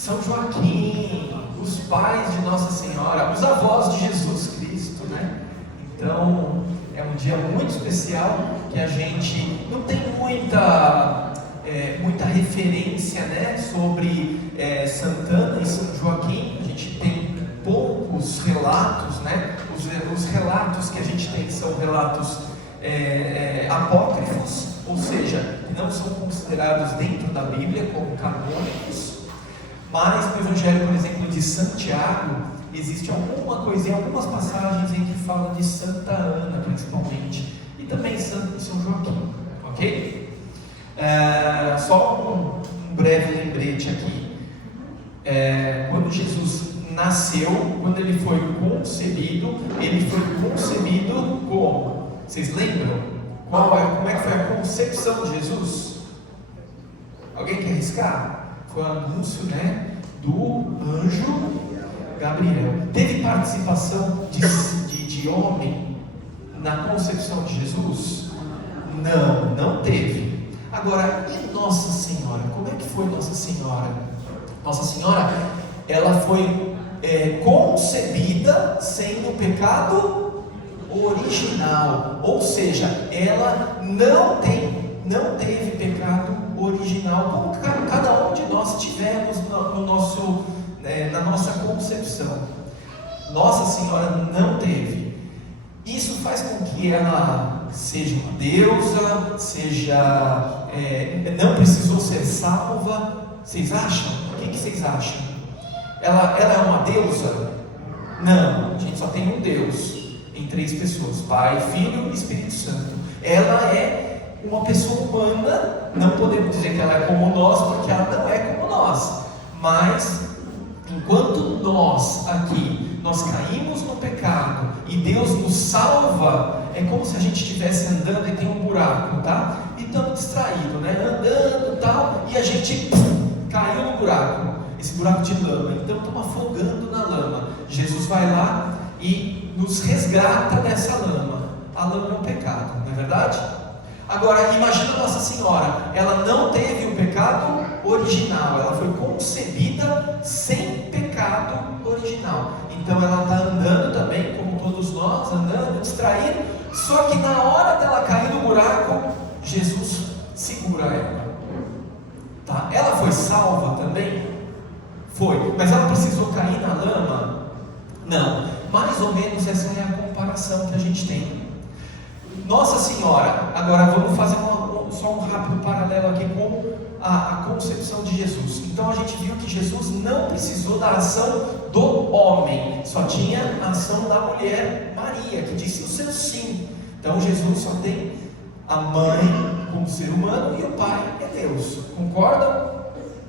São Joaquim, os pais de Nossa Senhora, os avós de Jesus Cristo, né? Então, é um dia muito especial que a gente não tem muita referência, né, sobre Santana e São Joaquim. A gente tem poucos relatos, né? Os relatos que a gente tem são relatos apócrifos, ou seja, que não são considerados dentro da Bíblia como canônicos. Mas no Evangelho, por exemplo, de Santiago, existe alguma coisinha, algumas passagens em que fala de Santa Ana, principalmente, e também São Joaquim, ok? Só um breve lembrete aqui. Quando Jesus nasceu, quando ele foi concebido como? Vocês lembram? Como é que foi a concepção de Jesus? Alguém quer arriscar? Foi o anúncio, né, do anjo Gabriel. Teve participação de homem na concepção de Jesus? Não teve. Agora, e Nossa Senhora? Como é que foi Nossa Senhora? Nossa Senhora, ela foi concebida sem o pecado original, ou seja, ela não teve pecado original, como cada um de nós tivemos na nossa concepção. Nossa Senhora não teve. Isso faz com que ela seja uma deusa, não precisou ser salva. Vocês acham? O que vocês acham? Ela é uma deusa? Não, a gente só tem um Deus em 3 pessoas: Pai, Filho e Espírito Santo. Ela é uma pessoa humana. Não podemos dizer que ela é como nós, porque ela não é como nós. Mas enquanto nós caímos no pecado e Deus nos salva, é como se a gente estivesse andando e tem um buraco, tá? E estamos distraídos, né? Andando e tal, e a gente caiu no buraco, esse buraco de lama. Então estamos afogando na lama. Jesus vai lá e nos resgata dessa lama. A lama é um pecado, não é verdade? Agora, imagina Nossa Senhora, ela não teve o pecado original, ela foi concebida sem pecado original. Então ela está andando também, como todos nós, andando, distraído, só que na hora dela cair no buraco, Jesus segura ela. Tá? Ela foi salva também? Foi, mas ela precisou cair na lama? Não, mais ou menos essa é a comparação que a gente tem. Nossa Senhora, agora vamos fazer só um rápido paralelo aqui com a concepção de Jesus. Então a gente viu que Jesus não precisou da ação do homem, só tinha a ação da mulher Maria, que disse o seu sim. Então Jesus só tem a mãe como ser humano e o pai é Deus. Concordam?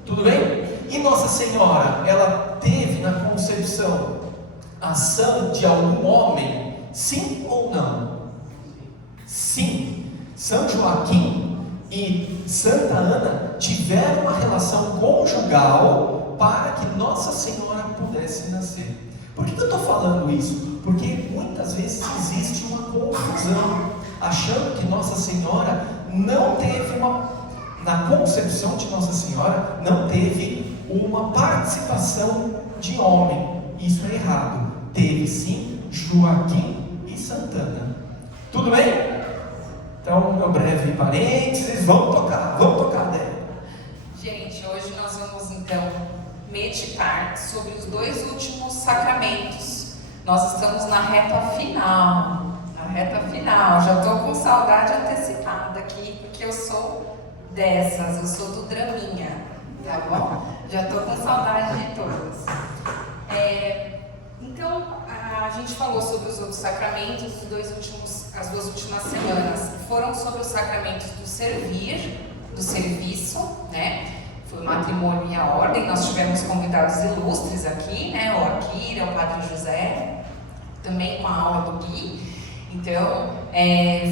Tudo bem? E Nossa Senhora, ela teve na concepção a ação de algum homem? Sim ou não? Sim. São Joaquim e Santa Ana tiveram uma relação conjugal para que Nossa Senhora pudesse nascer. Por que eu estou falando isso? Porque muitas vezes existe uma confusão, achando que Nossa Senhora não teve na concepção de Nossa Senhora, não teve uma participação de homem. Isso é errado. Teve sim Joaquim e Santana. Tudo bem? Então, meu breve parênteses, vamos tocar, Débora. Gente, hoje nós vamos então meditar sobre os 2 últimos sacramentos. Nós estamos na reta final, já estou com saudade antecipada aqui, porque eu sou dessas, eu sou do draminha, tá bom? Já estou com saudade de todas. Então, a gente falou sobre os outros sacramentos, as 2 últimas semanas foram sobre os sacramentos do servir, do serviço, né? Foi o matrimônio e a ordem. Nós tivemos convidados ilustres aqui, né? O Akira, o Padre José, também com a aula do Gui. Então,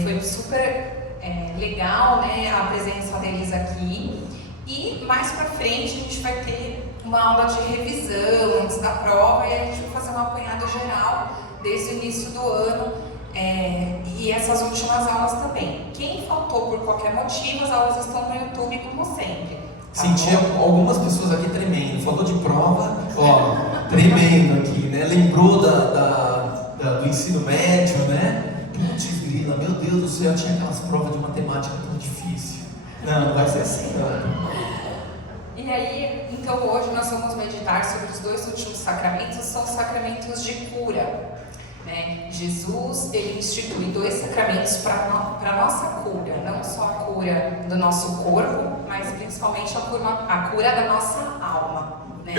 foi super legal, né? A presença deles aqui. E mais pra frente a gente vai ter uma aula de revisão antes da prova e a gente vai fazer um apanhado geral desde o início do ano. E essas últimas aulas também. Quem faltou por qualquer motivo, as aulas estão no YouTube como sempre. Senti algumas pessoas aqui tremendo. Falou de prova, ó, tremendo aqui, né? Lembrou do ensino médio, né? Putz, grila, meu Deus do céu, tinha aquelas provas de matemática tão difícil. Não vai ser assim, não. E aí, então hoje nós vamos meditar sobre os 2 últimos sacramentos, são sacramentos de cura. Né? Jesus, ele institui 2 sacramentos para a nossa cura, não só a cura do nosso corpo, mas principalmente a cura da nossa alma. Né?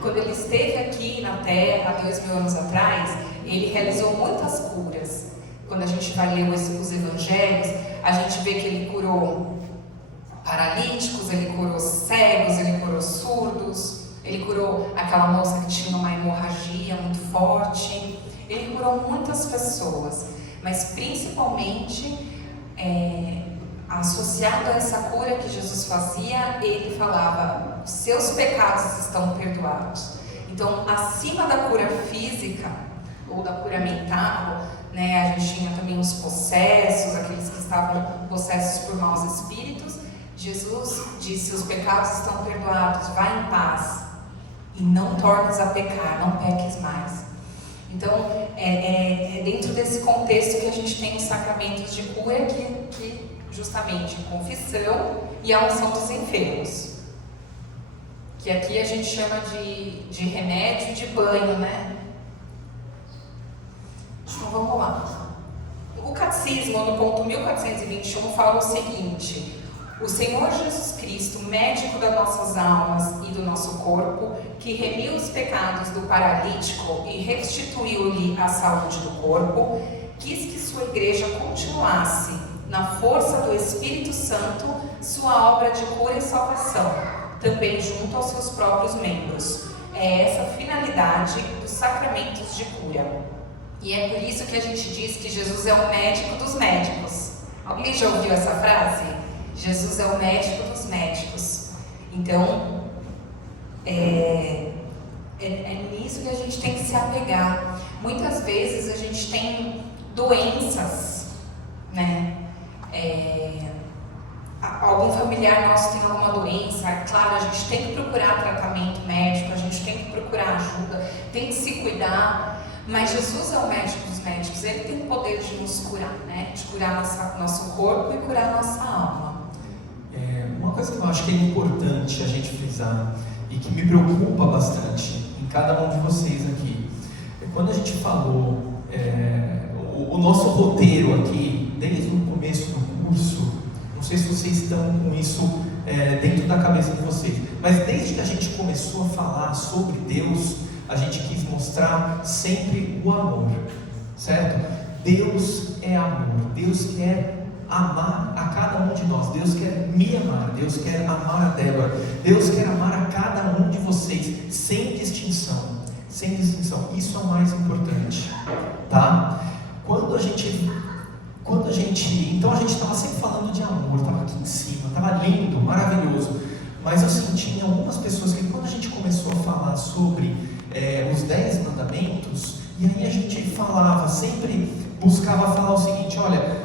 Quando ele esteve aqui na Terra, há 2000 anos atrás, ele realizou muitas curas. Quando a gente vai ler os evangelhos, a gente vê que ele curou paralíticos, ele curou cegos, ele curou surdos, ele curou aquela moça que tinha uma hemorragia muito forte. Ele curou muitas pessoas, mas principalmente associado a essa cura que Jesus fazia, ele falava: seus pecados estão perdoados. Então, acima da cura física ou da cura mental, né, a gente tinha também os possessos, aqueles que estavam possessos por maus espíritos. Jesus disse: os pecados estão perdoados, vai em paz e não tornes a pecar, não peques mais. Então, é dentro desse contexto que a gente tem os sacramentos de cura, que justamente confissão e a unção dos enfermos, que aqui a gente chama de remédio e de banho, né? Então vamos lá. O Catecismo, no ponto 1421, fala o seguinte: o Senhor Jesus Cristo, médico das nossas almas e do nosso corpo, que remiu os pecados do paralítico e restituiu-lhe a saúde do corpo, quis que sua igreja continuasse, na força do Espírito Santo, sua obra de cura e salvação, também junto aos seus próprios membros. É essa a finalidade dos sacramentos de cura. E é por isso que a gente diz que Jesus é o médico dos médicos. Alguém já ouviu essa frase? Jesus é o médico dos médicos. Então, é nisso que a gente tem que se apegar. Muitas vezes a gente tem doenças, né? Algum familiar nosso tem alguma doença, claro, a gente tem que procurar tratamento médico, a gente tem que procurar ajuda, tem que se cuidar, mas Jesus é o médico dos médicos, ele tem o poder de nos curar, né? De curar nosso corpo e curar nossa alma. Uma coisa que eu acho que é importante a gente frisar e que me preocupa bastante em cada um de vocês aqui, quando a gente falou o nosso roteiro aqui, desde o começo do curso, não sei se vocês estão com isso dentro da cabeça de vocês, mas desde que a gente começou a falar sobre Deus, a gente quis mostrar sempre o amor, certo? Deus é amor, Deus quer amar a cada um de nós, Deus quer me amar, Deus quer amar a Débora, Deus quer amar a cada um de vocês, sem distinção, isso é o mais importante, tá? Então a gente estava sempre falando de amor, estava aqui em cima, estava lindo, maravilhoso, mas eu senti em algumas pessoas que quando a gente começou a falar sobre os 10 mandamentos, e aí a gente falava, sempre buscava falar o seguinte: olha,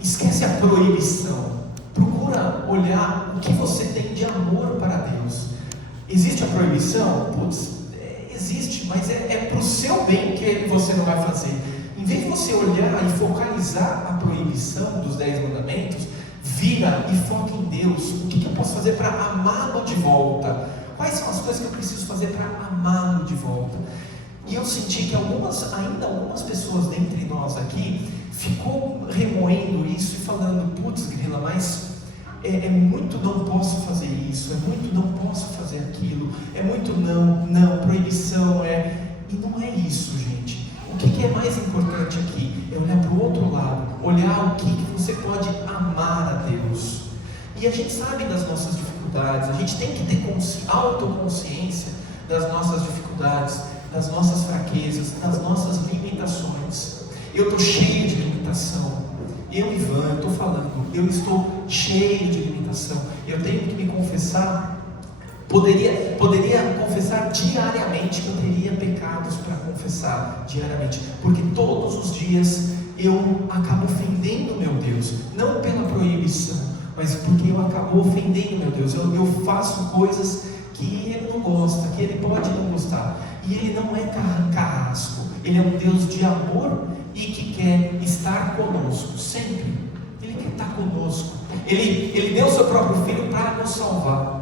esquece a proibição, procura olhar o que você tem de amor para Deus. Existe a proibição? Putz, existe, mas é para o seu bem que você não vai fazer. Em vez de você olhar e focalizar a proibição dos 10 mandamentos, vira e foca em Deus. O que eu posso fazer para amá-lo de volta? Quais são as coisas que eu preciso fazer para amá-lo de volta? E eu senti que ainda algumas pessoas dentre nós aqui ficou remoendo isso e falando: putz, grila, mas é muito não posso fazer isso, é muito não posso fazer aquilo, é muito não, proibição, e não é isso, gente. O que é mais importante aqui é olhar para o outro lado, olhar o que você pode amar a Deus. E a gente sabe das nossas dificuldades, a gente tem que ter autoconsciência das nossas dificuldades, das nossas fraquezas, das nossas limitações. Eu estou cheio de limitação. Ivan, eu estou falando, eu estou cheio de limitação. Eu tenho que me confessar. Poderia confessar diariamente que eu teria pecados para confessar diariamente, porque todos os dias eu acabo ofendendo meu Deus, não pela proibição, mas porque eu acabo ofendendo, meu Deus, eu faço coisas que Ele não gosta, que Ele pode não gostar. E Ele não é carrasco, Ele é um Deus de amor e que quer estar conosco, sempre. Ele quer estar conosco. Ele deu o seu próprio Filho para nos salvar.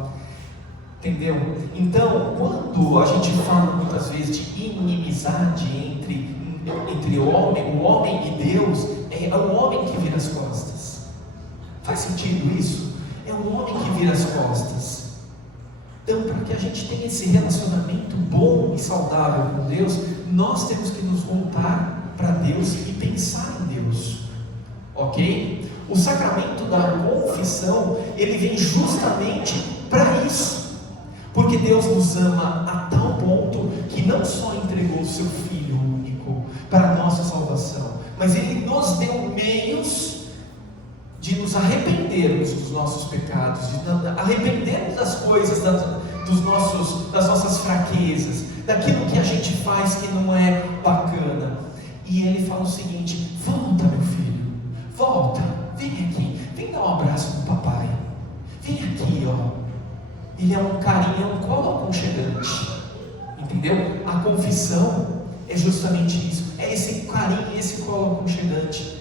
Entendeu? Então, quando a gente fala muitas vezes de inimizade entre o homem e Deus, é o homem que vira as costas. Faz sentido isso? É o homem que vira as costas. Então, para que a gente tenha esse relacionamento bom e saudável com Deus, nós temos que nos voltar para Deus e pensar em Deus. Ok? O sacramento da confissão, ele vem justamente para isso. Porque Deus nos ama a tal ponto que não só entregou o seu Filho único para a nossa salvação, mas Ele nos deu meios de nos arrependermos dos nossos pecados, de arrependermos das coisas, das nossas fraquezas, daquilo que a gente faz que não é bacana. E Ele fala o seguinte: volta, meu filho, volta, vem aqui, vem dar um abraço no papai, vem aqui, ó. Ele é um carinho, é um colo aconchegante, entendeu? A confissão é justamente isso, é esse carinho, esse colo aconchegante.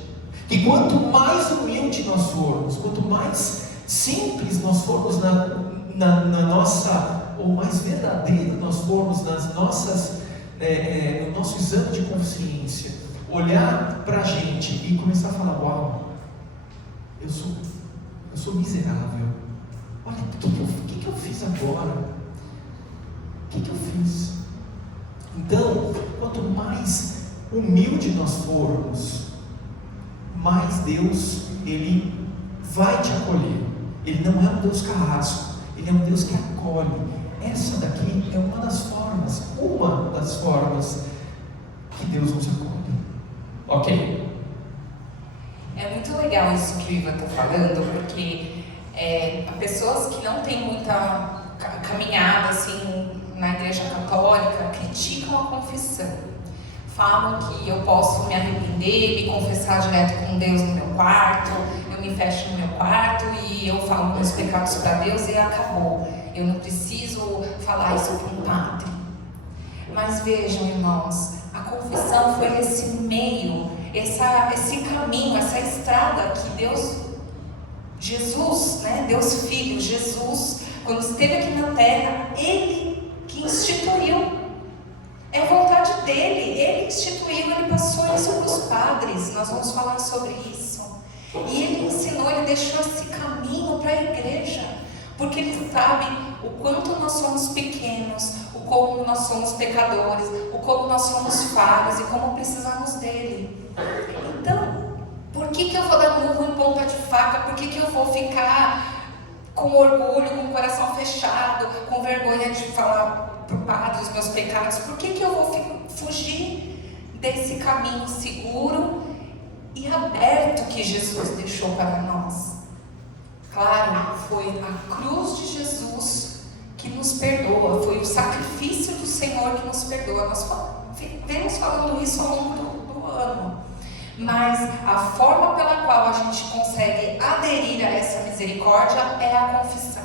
Que quanto mais humilde nós formos, quanto mais simples nós formos na nossa, ou mais verdadeiro nós formos nas nossas, no nosso exame de consciência, olhar para a gente e começar a falar: uau, eu sou miserável. Olha, o que eu fiz agora? O que eu fiz? Então, quanto mais humilde nós formos, mais Deus, Ele vai te acolher. Ele não é um Deus carrasco, Ele é um Deus que acolhe. Essa daqui é uma das formas que Deus nos acolhe. Ok? É muito legal isso que o Ivan está falando, porque pessoas que não têm muita caminhada assim na igreja católica criticam a confissão, falam que eu posso me arrepender, me confessar direto com Deus no meu quarto, eu me fecho no meu quarto e eu falo meus pecados para Deus e acabou, eu não preciso falar isso para um padre. Mas vejam, irmãos, a confissão foi esse meio, esse caminho, essa estrada que Jesus, né, Deus Filho, Jesus, quando esteve aqui na terra, Ele que instituiu, é vontade dEle, Ele instituiu, Ele passou isso para os padres, nós vamos falar sobre isso, e Ele ensinou, Ele deixou esse caminho para a igreja, porque Ele sabe o quanto nós somos pequenos, o como nós somos pecadores, o como nós somos falhos e como precisamos dEle. Então, por que eu vou dar murro em ponta de faca? Por que eu vou ficar com orgulho, com o coração fechado, com vergonha de falar para o padre os meus pecados? Por que eu vou fugir desse caminho seguro e aberto que Jesus deixou para nós? Claro, foi a cruz de Jesus que nos perdoa, foi o sacrifício do Senhor que nos perdoa. Nós vemos falando isso ao longo do ano. Mas a forma pela qual a gente consegue aderir a essa misericórdia é a confissão.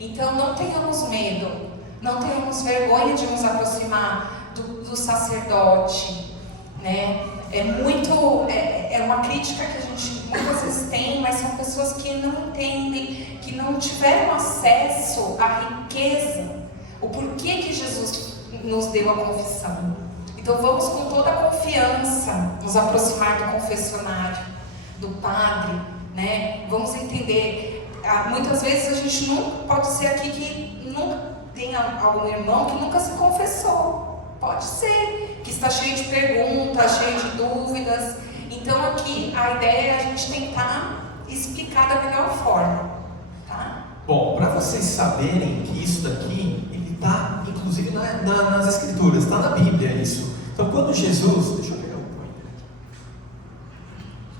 Então não tenhamos medo, não tenhamos vergonha de nos aproximar do sacerdote, né? É uma crítica que a gente muitas vezes tem, mas são pessoas que não entendem, que não tiveram acesso à riqueza, o porquê que Jesus nos deu a confissão. Então vamos com toda a confiança nos aproximar do confessionário, do padre, né? Vamos entender, muitas vezes a gente nunca, pode ser aqui que nunca tem algum irmão que nunca se confessou, pode ser, que está cheio de perguntas, cheio de dúvidas. Então aqui a ideia é a gente tentar explicar da melhor forma, tá? Bom, para vocês saberem que isso daqui, ele está inclusive nas escrituras, está na Bíblia isso. Então quando Jesus, deixa eu pegar um pointer aqui.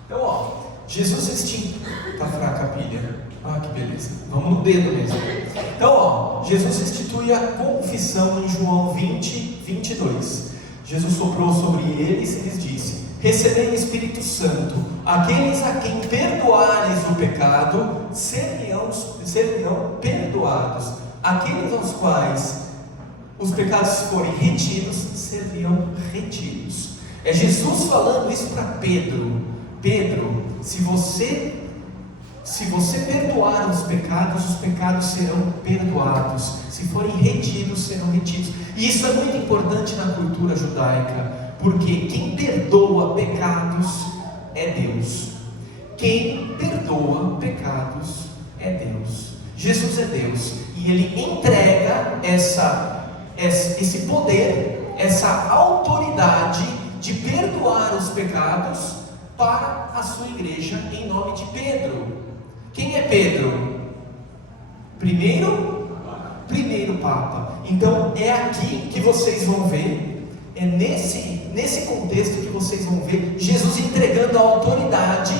Então ó, Jesus está fraca a pilha. Ah, que beleza, vamos no dedo mesmo. Então ó, Jesus institui a confissão em João 20, 22. Jesus soprou sobre eles e lhes disse: recebei o Espírito Santo. Aqueles a quem perdoares o pecado serão perdoados. Aqueles aos quais os pecados forem retidos serão retidos. É Jesus falando isso para Pedro. Pedro, se você perdoar os pecados serão perdoados. Se forem retidos, serão retidos. E isso é muito importante na cultura judaica, porque quem perdoa pecados é Deus. Quem perdoa pecados é Deus. Jesus é Deus, e Ele entrega esse poder, essa autoridade de perdoar os pecados para a sua igreja em nome de Pedro. Quem é Pedro? Primeiro Papa. Então é aqui que vocês vão ver, é nesse contexto que vocês vão ver Jesus entregando a autoridade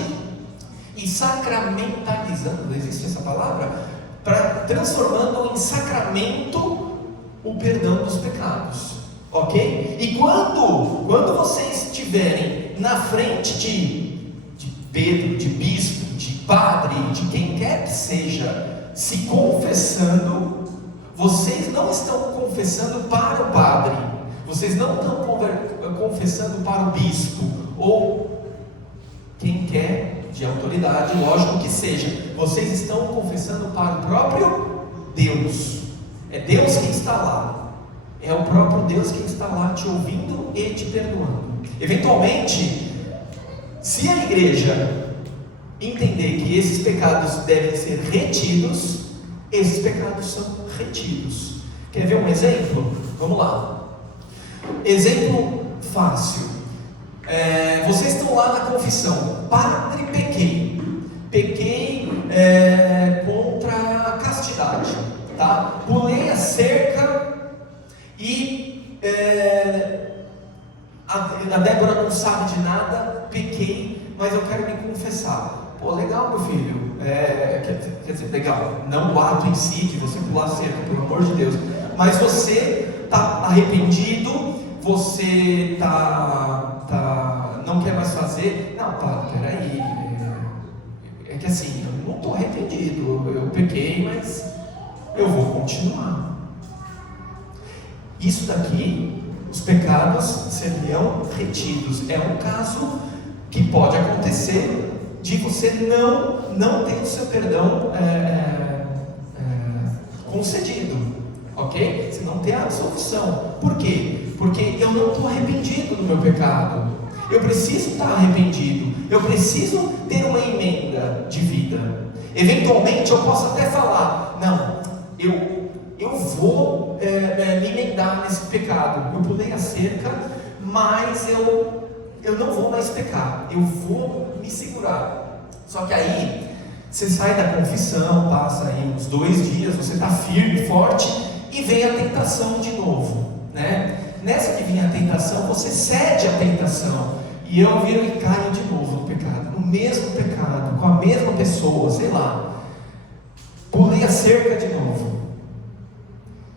e sacramentalizando, não existe essa palavra? Transformando em sacramento o perdão dos pecados, ok? E quando vocês estiverem na frente de Pedro, de bispo, de padre, de quem quer que seja, se confessando, vocês não estão confessando para o padre, vocês não estão confessando para o bispo, ou quem quer de autoridade, lógico que seja, vocês estão confessando para o próprio Deus. É Deus quem está lá, é o próprio Deus quem está lá te ouvindo e te perdoando. Eventualmente, se a igreja entender que esses pecados devem ser retidos, esses pecados são retidos. Quer ver um exemplo? Vamos lá. Exemplo fácil. Vocês estão lá na confissão: padre, pequei contra a castidade, tá? Pulei a cerca e a Débora não sabe de nada, pequei, mas eu quero me confessar. Pô, legal, meu filho, quer dizer, legal, não o ato em si de você pular a cerca, pelo amor de Deus, mas você está arrependido, você não quer mais fazer. Não, peraí, é que assim, eu não estou arrependido, eu pequei, mas eu vou continuar. Isso daqui, os pecados seriam retidos. É um caso que pode acontecer de você não ter o seu perdão concedido, ok? Você não ter a absolvição. Por quê? Porque eu não estou arrependido do meu pecado. Eu preciso estar arrependido. Eu preciso ter uma emenda de vida. Eventualmente eu posso até falar: não, eu vou me emendar nesse pecado. Eu pulei a cerca, mas eu não vou mais pecar. Eu vou me segurar. Só que aí você sai da confissão, passa aí uns 2 dias, você está firme, forte, e vem a tentação de novo, né? Nessa que vem a tentação, você cede à tentação, e eu viro e caio de novo no pecado, no mesmo pecado, com a mesma pessoa, sei lá, pulei a cerca de novo.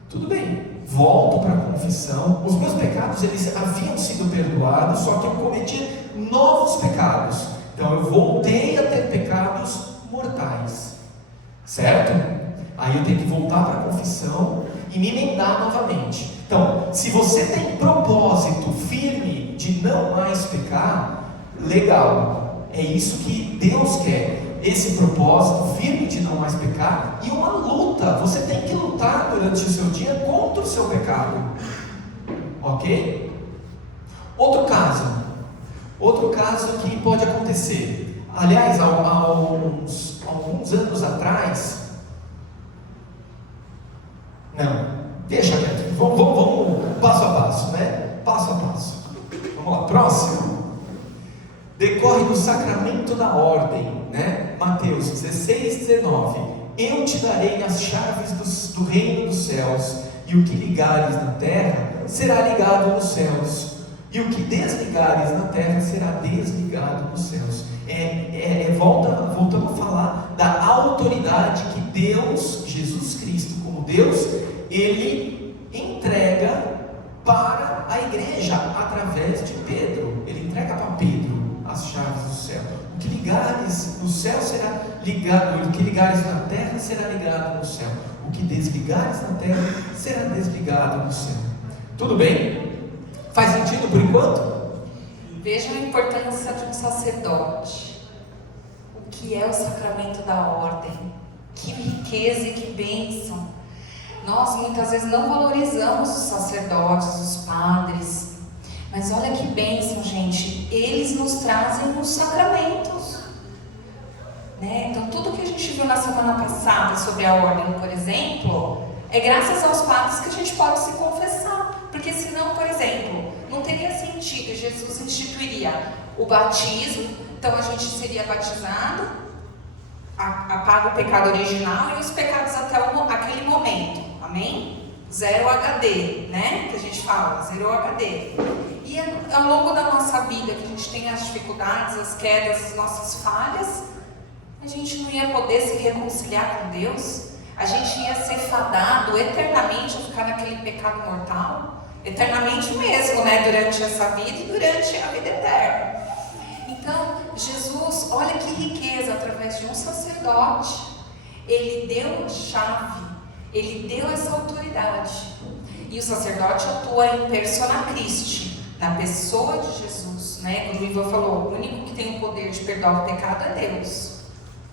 Tudo bem, volto para a confissão, os meus pecados eles haviam sido perdoados, só que eu cometi novos pecados, então eu voltei a ter pecados mortais, certo? Aí eu tenho que voltar para a confissão e me emendar novamente. Então, se você tem propósito firme de não mais pecar, legal, é isso que Deus quer, esse propósito firme de não mais pecar, e uma luta, você tem que lutar durante o seu dia contra o seu pecado, ok? Outro caso que pode acontecer, aliás, há alguns anos atrás, deixa quieto, vamos passo a passo, né? Passo a passo. Vamos lá, próximo. Decorre do sacramento da ordem, né? Mateus 16:19. Eu te darei as chaves do reino dos céus, e o que ligares na terra será ligado nos céus, e o que desligares na terra será desligado nos céus. Voltamos a falar da autoridade que Deus, Jesus Cristo, como Deus, Ele entrega para a a igreja através de Pedro. Ele entrega para Pedro as chaves do céu. O que ligares no céu será ligado, o que ligares na terra será ligado no céu. O que desligares na terra será desligado no céu. Tudo bem? Faz sentido por enquanto? Vejam a importância de um sacerdote. O que é o sacramento da ordem? Que riqueza e que bênção! Nós muitas vezes não valorizamos os sacerdotes, os padres, mas olha que bênção, gente, eles nos trazem os sacramentos, né? Então tudo que a gente viu na semana passada sobre a ordem, por exemplo, é graças aos padres que a gente pode se confessar, porque senão, por exemplo, não teria sentido. Jesus instituiria o batismo, então a gente seria batizado, apaga o pecado original e os pecados até aquele momento, amém? Zero HD, né? Que a gente fala, zero HD. E ao longo da nossa vida, que a gente tem as dificuldades, as quedas, as nossas falhas, a gente não ia poder se reconciliar com Deus, a gente ia ser fadado eternamente a ficar naquele pecado mortal, eternamente mesmo, né? Durante essa vida e durante a vida eterna. Então, Jesus, olha que riqueza, através de um sacerdote, ele deu a chave, ele deu essa autoridade. E o sacerdote atua em persona Christi, na pessoa de Jesus, né? Como o Ivan falou, o único que tem o poder de perdoar o pecado é Deus,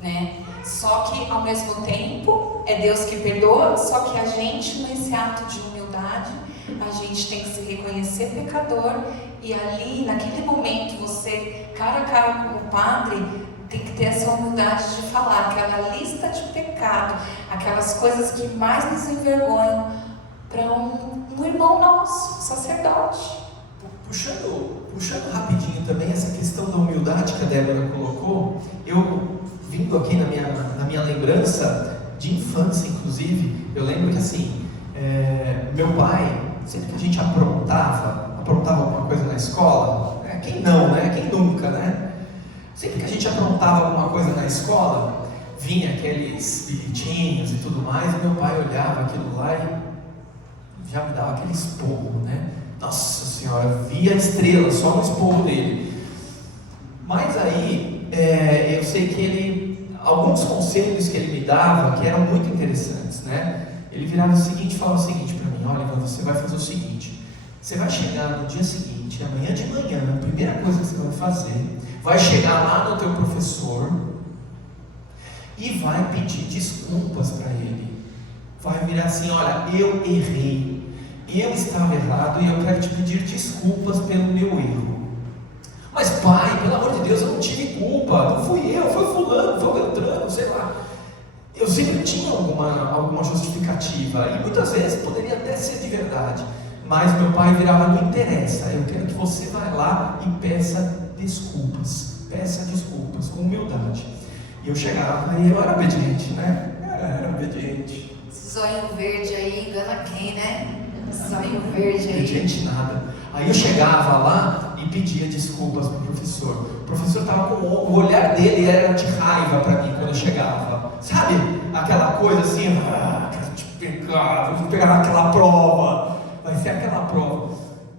né? Só que, ao mesmo tempo, é Deus que perdoa, só que a gente, nesse ato de humildade, a gente tem que se reconhecer pecador, e ali, naquele momento, você, cara a cara com o padre, tem que ter essa humildade de falar aquela lista de pecado, aquelas coisas que mais nos envergonham, para um irmão nosso, sacerdote. Puxando rapidinho também essa questão da humildade que a Débora colocou, eu vindo aqui na minha lembrança de infância, inclusive, eu lembro que assim, meu pai, sempre que a gente aprontava alguma coisa na escola, quem não, né? Quem nunca, né? Sempre que a gente aprontava alguma coisa na escola, vinha aqueles bilhetinhos e tudo mais, e meu pai olhava aquilo lá e já me dava aquele esporro, né? Nossa Senhora, via a estrela só no esporro dele. Mas aí, eu sei que alguns conselhos que ele me dava, que eram muito interessantes, né? Ele virava falava o seguinte para mim: olha, você vai fazer o seguinte, você vai chegar no dia seguinte, amanhã de manhã, a primeira coisa que você vai fazer, vai chegar lá no teu professor e vai pedir desculpas para ele. Vai virar assim: olha, eu errei, eu estava errado e eu quero te pedir desculpas pelo meu erro. Mas pai, pelo amor de Deus, eu não tive culpa, não fui eu, foi fulano, foi Beltrano, sei lá. Eu sempre tinha alguma justificativa, e muitas vezes poderia até ser de verdade, mas meu pai virava: não interessa, eu quero que você vá lá e peça desculpas com humildade. E eu chegava e eu era obediente, né? Era obediente. Esse zoinho verde aí engana quem, né? Zoinho verde aí. Obediente nada. Aí eu chegava lá e pedia desculpas para o professor. O professor estava com o olhar dele era de raiva para mim quando eu chegava. Sabe? Aquela coisa assim, quero te pegar, vou pegar aquela prova, vai ser aquela prova.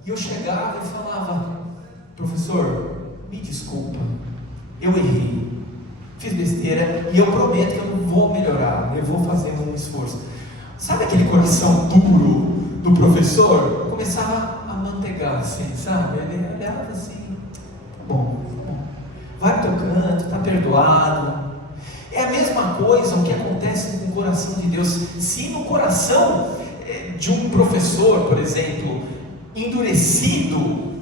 E eu chegava e falava: professor, me desculpa, eu errei, fiz besteira e eu prometo que eu não vou melhorar, eu vou fazer um esforço. Sabe aquele coração duro do professor? Eu começava a mantegar assim, sabe? Ele olhava assim: bom, vai pro teu canto, tá perdoado. É a mesma coisa o que acontece com o coração de Deus. Se no coração de um professor, por exemplo, endurecido,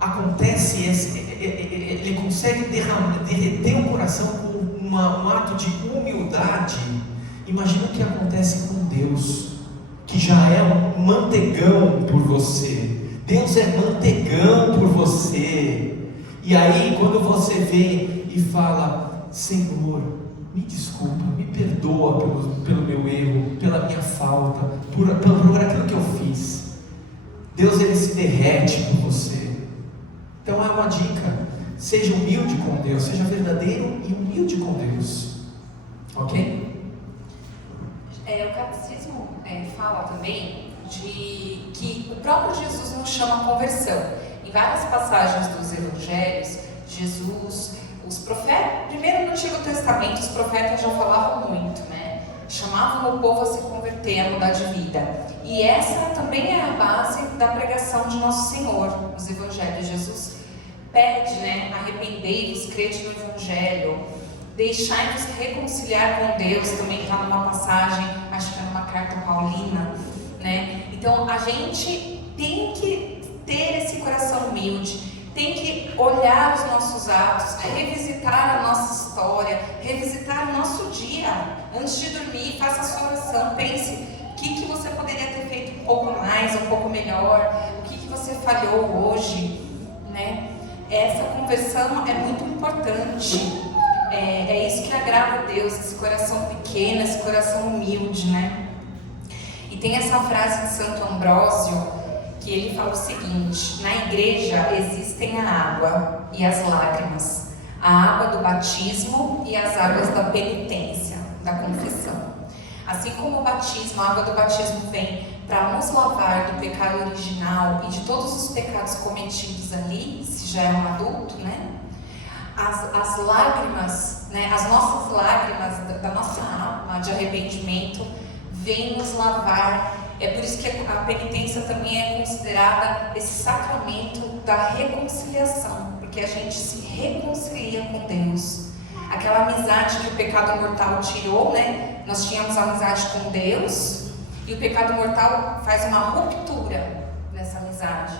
acontece ele consegue derreter o coração com um ato de humildade. Imagina o que acontece com Deus, que já é um mantegão por você. Deus é mantegão por você. E aí quando você vem e fala: Senhor, me desculpa, me perdoa pelo meu erro, pela minha falta, por aquilo que eu fiz. Deus, ele se derrete por você. Então é uma dica: seja humilde com Deus, seja verdadeiro e humilde com Deus. Ok? O catecismo fala também de que o próprio Jesus nos chama a conversão. Em várias passagens dos evangelhos, Jesus, os profetas, primeiro no Antigo Testamento, os profetas já falavam muito, né? Chamavam o povo a se converter, a mudar de vida. E essa também é a base da pregação de Nosso Senhor nos evangelhos. Jesus pede, né? Arrependei-vos, crede no evangelho, deixai-vos reconciliar com Deus. Também está numa passagem, acho que é numa carta paulina, né? Então a gente tem que ter esse coração humilde, tem que olhar os nossos atos, revisitar a nossa história, revisitar o nosso dia. Antes de dormir, faça a sua oração, pense o que você poderia ter feito um pouco mais, um pouco melhor, o que você falhou hoje, né? Essa conversão é muito importante, é isso que agrada a Deus, esse coração pequeno, esse coração humilde, né? E tem essa frase de Santo Ambrósio, que ele fala o seguinte: na igreja existem a água e as lágrimas, a água do batismo e as águas da penitência, da confissão. Assim como o batismo, a água do batismo vem para nos lavar do pecado original e de todos os pecados cometidos ali, se já é um adulto, né? As lágrimas, né? As nossas lágrimas da nossa alma de arrependimento vêm nos lavar. É por isso que a penitência também é considerada esse sacramento da reconciliação, porque a gente se reconcilia com Deus. Aquela amizade que o pecado mortal tirou, né? Nós tínhamos amizade com Deus e o pecado mortal faz uma ruptura nessa amizade.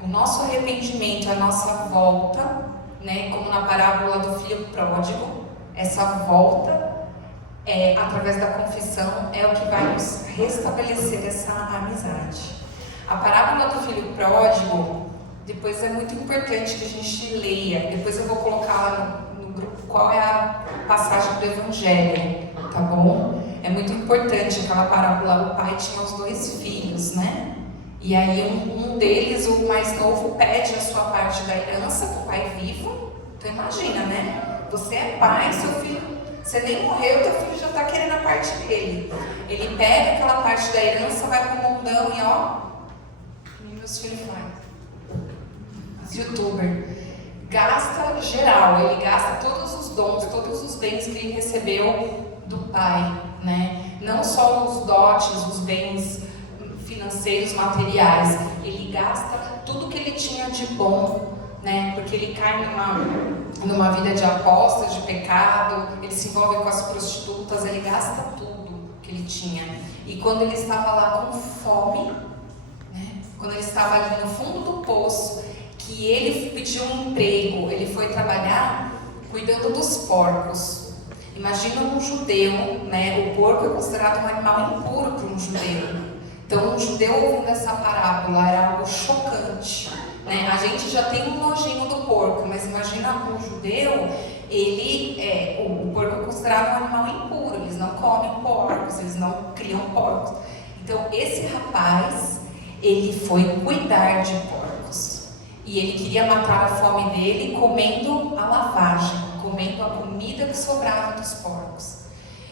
O nosso arrependimento, a nossa volta, né? Como na parábola do filho pródigo, essa volta através da confissão é o que vai nos restabelecer essa amizade. A parábola do filho pródigo, depois é muito importante que a gente leia. Depois eu vou colocar lá no grupo qual é a passagem do evangelho, tá bom? É muito importante aquela parábola. O pai tinha os 2 filhos, né? E aí um deles, o mais novo, pede a sua parte da herança com o pai vivo. Então imagina, né? Você é pai, seu filho, você nem morreu, teu filho já está querendo a parte dele. Ele pega aquela parte da herança, vai pro mundão e ó, meus filhos faz. Youtuber. Gasta geral, ele gasta todos os dons, todos os bens que ele recebeu do pai, né? Não só os dotes, os bens financeiros, materiais. Ele gasta tudo que ele tinha de bom, né? Porque ele cai numa vida de apostas, de pecado, ele se envolve com as prostitutas, ele gasta tudo que ele tinha. E quando ele estava lá com fome, né? Quando ele estava ali no fundo do poço, que ele pediu um emprego, ele foi trabalhar cuidando dos porcos. Imagina um judeu, né? O porco é considerado um animal impuro para um judeu. Então um judeu ouvindo essa parábola era algo chocante, né? A gente já tem um nojinho do porco, mas imagina um judeu, o porco é considerado um animal impuro, eles não comem porcos, eles não criam porcos. Então esse rapaz, ele foi cuidar de porcos e ele queria matar a fome dele comendo a lavagem, comendo a comida que sobrava dos porcos.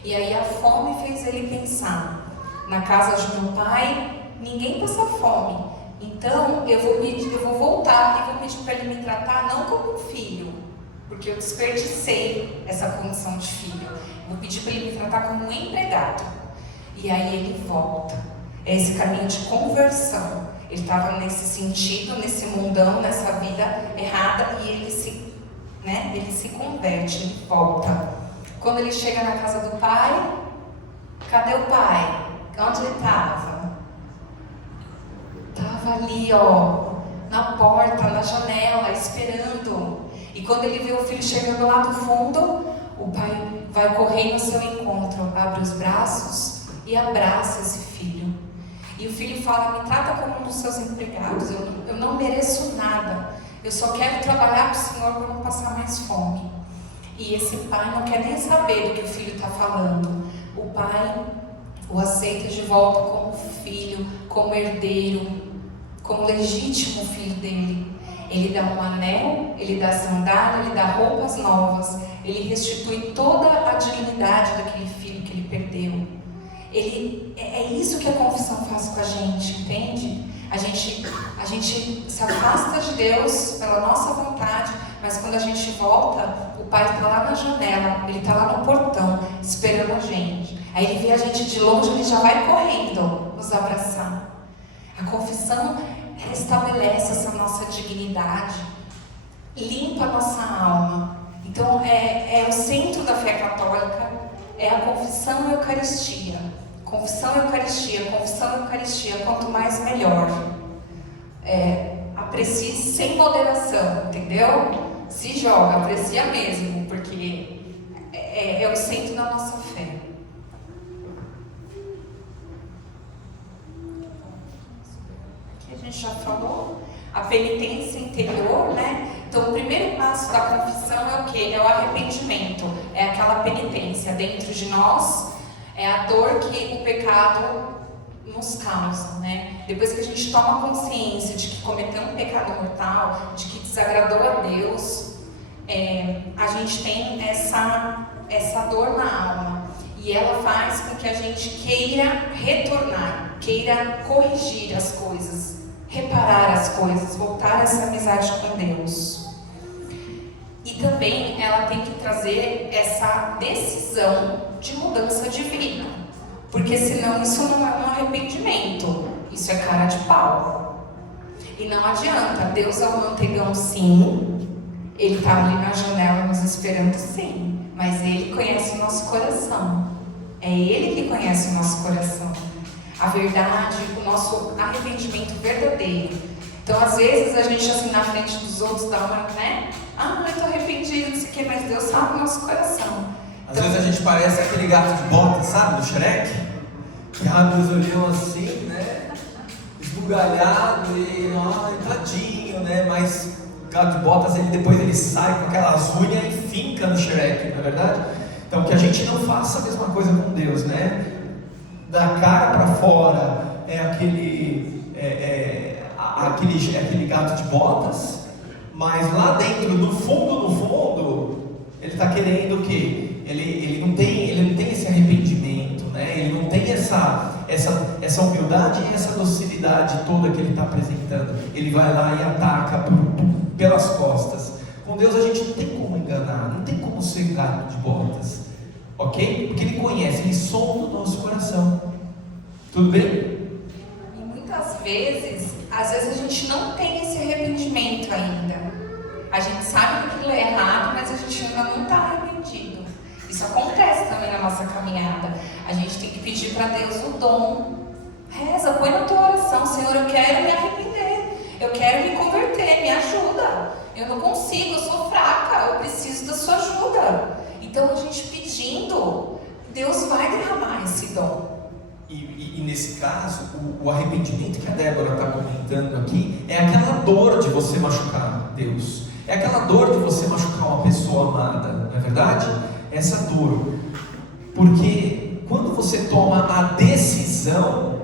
E aí a fome fez ele pensar: na casa de meu pai ninguém passa fome, então eu vou voltar e vou pedir para ele me tratar não como um filho, porque eu desperdicei essa condição de filho. Vou pedir para ele me tratar como um empregado. E aí ele volta. É esse caminho de conversão. Ele estava nesse sentido, nesse mundão, nessa vida errada, e ele se converte, ele volta. Quando ele chega na casa do pai, cadê o pai? Onde ele estava? Estava ali, ó, na porta, na janela, esperando. E quando ele vê o filho chegando lá do fundo, o pai vai correr no seu encontro, abre os braços e abraça esse filho. E o filho fala: me trata como um dos seus empregados, eu não mereço nada, eu só quero trabalhar para o Senhor para não passar mais fome. E esse pai não quer nem saber do que o filho está falando. O pai o aceita de volta como filho, como herdeiro, como legítimo filho dele. Ele dá um anel, ele dá sandália, ele dá roupas novas, ele restitui toda a dignidade daquele filho que ele perdeu. É isso que a confissão faz com a gente, entende? A gente se afasta de Deus pela nossa vontade, mas quando a gente volta, o Pai está lá na janela, Ele está lá no portão, esperando a gente. Aí Ele vê a gente de longe, Ele já vai correndo nos abraçar. A confissão restabelece essa nossa dignidade, limpa a nossa alma. Então é o centro da fé católica, é a confissão e a Eucaristia. Confissão e Eucaristia, confissão e Eucaristia, quanto mais melhor. Aprecie sem moderação, entendeu? Se joga, aprecia mesmo, porque é o centro da nossa fé. Aqui a gente já falou, a penitência interior, né? Então o primeiro passo da confissão é o quê? É o arrependimento, é aquela penitência dentro de nós, é a dor que o pecado nos causa, né? Depois que a gente toma consciência de que cometeu um pecado mortal, de que desagradou a Deus, a gente tem essa dor na alma, e ela faz com que a gente queira retornar, queira corrigir as coisas, reparar as coisas, voltar a essa amizade com Deus. E também ela tem que trazer essa decisão de mudança de vida, porque senão isso não é um arrependimento, isso é cara de pau. E não adianta, Deus é um manteigão sim, Ele está ali na janela nos esperando sim, mas Ele conhece o nosso coração, é Ele que conhece o nosso coração, a verdade, o nosso arrependimento verdadeiro. Então às vezes a gente assim na frente dos outros dá uma, né? Eu estou arrependido, não sei o que, mas Deus sabe o nosso coração. Às vezes a gente parece aquele gato de bota, sabe, do Shrek? Que abre os olhão assim, né? Esbugalhado e, tadinho, né? Mas o gato de botas, depois ele sai com aquelas unhas e finca no Shrek, não é verdade? Então que a gente não faça a mesma coisa com Deus, né? Da cara para fora é aquele gato de botas, mas lá dentro, no fundo, ele está querendo o quê? Ele não tem esse arrependimento, né? Ele não tem essa humildade e essa docilidade toda que ele está apresentando. Ele vai lá e ataca pelas costas. Com Deus a gente não tem como enganar, não tem como ser gato de botas, ok? Porque Ele conhece, Ele sonda o nosso coração. Tudo bem? E muitas vezes, às vezes a gente não tem esse arrependimento ainda. A gente sabe que aquilo é errado, mas a gente ainda não está arrependido. Isso acontece também na nossa caminhada. A gente tem que pedir para Deus o dom. Reza, põe na tua oração: Senhor, eu quero me arrepender, eu quero me converter, me ajuda. Eu não consigo, eu sou fraca, eu preciso da sua ajuda. Então a gente pedindo, Deus vai derramar esse dom. E nesse caso, o arrependimento que a Débora está comentando aqui é aquela dor de você machucar Deus, é aquela dor de você machucar uma pessoa amada, não é verdade? Essa dor, porque quando você toma a decisão,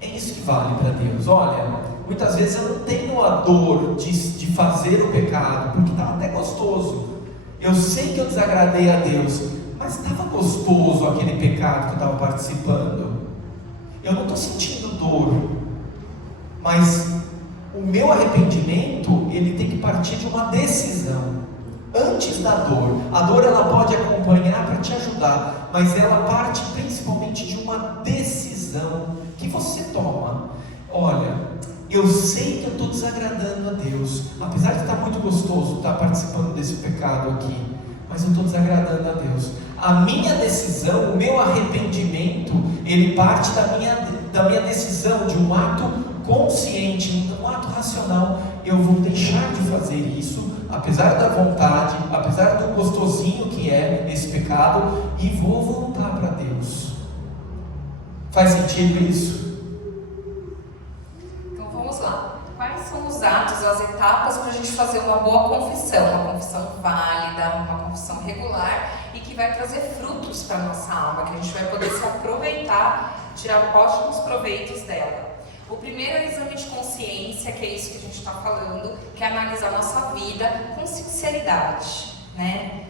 é isso que vale para Deus. Olha, muitas vezes eu não tenho a dor de fazer o pecado, porque estava até gostoso, eu sei que eu desagradei a Deus, mas estava gostoso aquele pecado que eu estava participando. Eu não estou sentindo dor, mas o meu arrependimento, ele tem que partir de uma decisão, antes da dor. A dor ela pode acompanhar para te ajudar, mas ela parte principalmente de uma decisão que você toma. Olha, eu sei que eu estou desagradando a Deus, apesar de estar muito gostoso estar participando desse pecado aqui, mas eu estou desagradando a Deus. A minha decisão, o meu arrependimento, ele parte da minha decisão, de um ato consciente, um ato racional. Eu vou deixar de fazer isso, apesar da vontade, apesar do gostosinho que é esse pecado, e vou voltar para Deus. Faz sentido isso? Então vamos lá. Quais são os atos, as etapas para a gente fazer uma boa confissão? Uma confissão válida, uma confissão regular e que vai trazer frutos para a nossa alma, que a gente vai poder se aproveitar, tirar ótimos proveitos dela. O primeiro é o exame de consciência, que é isso que a gente está falando, que é analisar a nossa vida com sinceridade, né?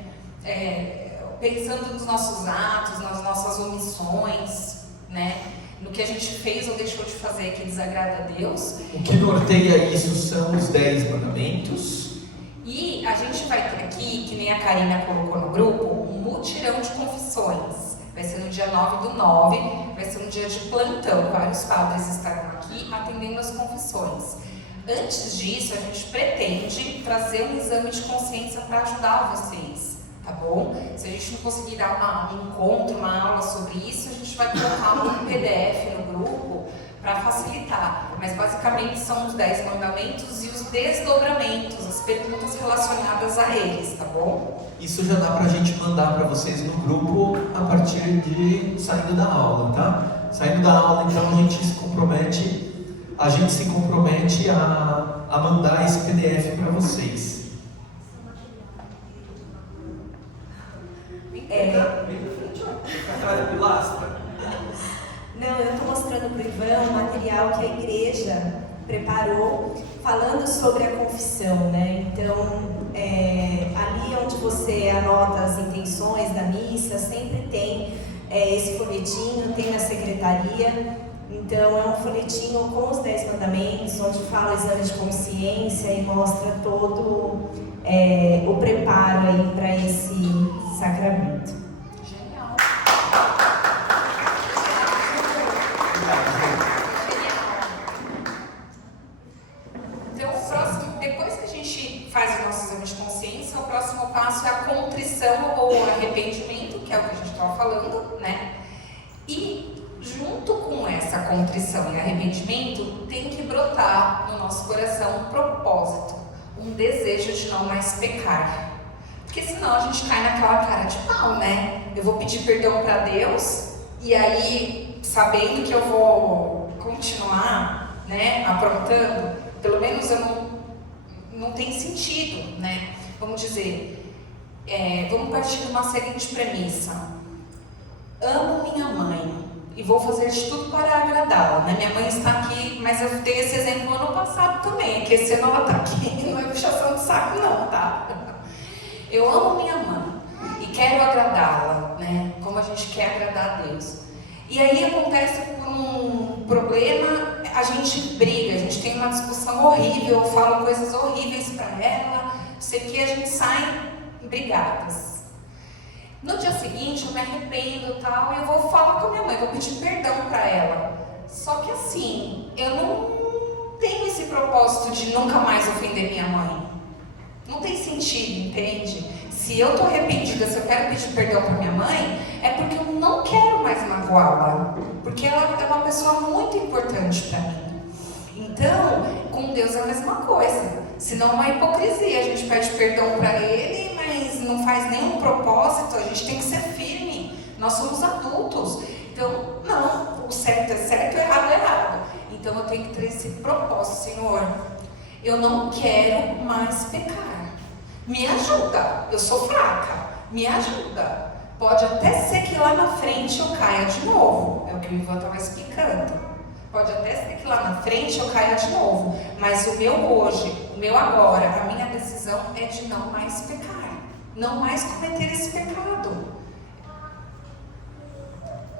Pensando nos nossos atos, nas nossas omissões, né? No que a gente fez ou deixou de fazer que desagrada a Deus. O que norteia isso são os 10 mandamentos. E a gente vai ter aqui, que nem a Karina colocou no grupo, um mutirão de confissões. Vai ser no dia 9/9, vai ser um dia de plantão. Vários padres estarão aqui atendendo as confissões. Antes disso, a gente pretende trazer um exame de consciência para ajudar vocês, tá bom? Se a gente não conseguir dar um encontro, uma aula sobre isso, a gente vai colocar um PDF no grupo para facilitar. Mas basicamente são os 10 mandamentos e os desdobramentos, as perguntas relacionadas a eles, tá bom? Isso já dá pra gente mandar para vocês no grupo a partir de saindo da aula, tá? Saindo da aula, então a gente se compromete a mandar esse PDF para vocês. Não, eu estou mostrando para o Ivan o material que a igreja preparou falando sobre a confissão, né? Então, ali onde você anota as intenções da missa, sempre tem esse folhetinho, tem na secretaria. Então, é um folhetinho com os 10 mandamentos, onde fala o exame de consciência e mostra todo o preparo aí para esse sacramento. Genial. Então, o próximo, depois que a gente faz o nosso exame de consciência, o próximo passo é a contrição ou arrependimento, que é o que a gente estava falando, né? E junto com essa contrição e arrependimento, tem que brotar no nosso coração um propósito, um desejo de não mais pecar. Porque senão a gente cai naquela cara de pau, né? Eu vou pedir perdão para Deus e aí, sabendo que eu vou continuar, né, aprontando, pelo menos eu não tem sentido, né? Vamos dizer, vamos partir de uma seguinte premissa: amo minha mãe e vou fazer de tudo para agradá-la, né? Minha mãe está aqui, mas eu dei esse exemplo ano passado também, que esse ano ela está aqui, não é puxação de saco não, tá? Eu amo minha mãe e quero agradá-la, né? Como a gente quer agradar a Deus. E aí acontece por um problema, a gente briga, a gente tem uma discussão horrível, eu falo coisas horríveis para ela, sei que a gente sai brigadas. No dia seguinte eu me arrependo e tal, e eu vou falar com a minha mãe, vou pedir perdão para ela. Só que assim, eu não tenho esse propósito de nunca mais ofender minha mãe. Não tem sentido, entende? Se eu estou arrependida, se eu quero pedir perdão para minha mãe, é porque eu não quero mais magoá-la. Porque ela é uma pessoa muito importante para mim. Então, com Deus é a mesma coisa. Senão é uma hipocrisia. A gente pede perdão para Ele, mas não faz nenhum propósito. A gente tem que ser firme. Nós somos adultos. Então, não. O certo é certo, o errado é errado. Então, eu tenho que ter esse propósito, Senhor. Eu não quero mais pecar. Me ajuda, eu sou fraca, me ajuda. Pode até ser que lá na frente eu caia de novo, é o que o Ivan estava explicando. Pode até ser que lá na frente eu caia de novo, mas o meu hoje, o meu agora, a minha decisão é de não mais pecar, não mais cometer esse pecado.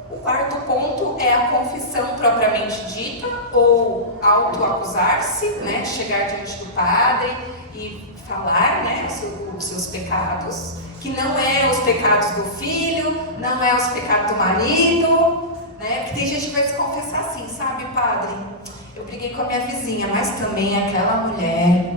O quarto ponto é a confissão propriamente dita, ou autoacusar-se, né? Chegar diante do padre e falar, né, os seus pecados, que não é os pecados do filho, não é os pecados do marido, né? Porque tem gente que vai se confessar assim, sabe, padre? Eu briguei com a minha vizinha, mas também aquela mulher,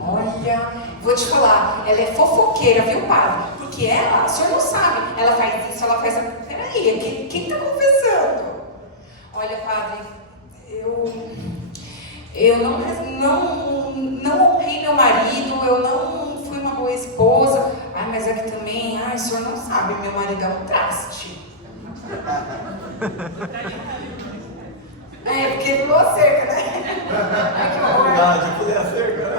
olha, vou te falar, ela é fofoqueira, viu, padre? Porque ela, o senhor não sabe, ela faz isso, ela faz aquilo. Peraí, quem está confessando? Olha, padre, eu não honrei meu marido, eu não fui uma boa esposa. Ai, mas é que também, o senhor não sabe, meu marido é um traste. Porque pulou a cerca, né? Ai, que horror. Verdade, pulei a cerca.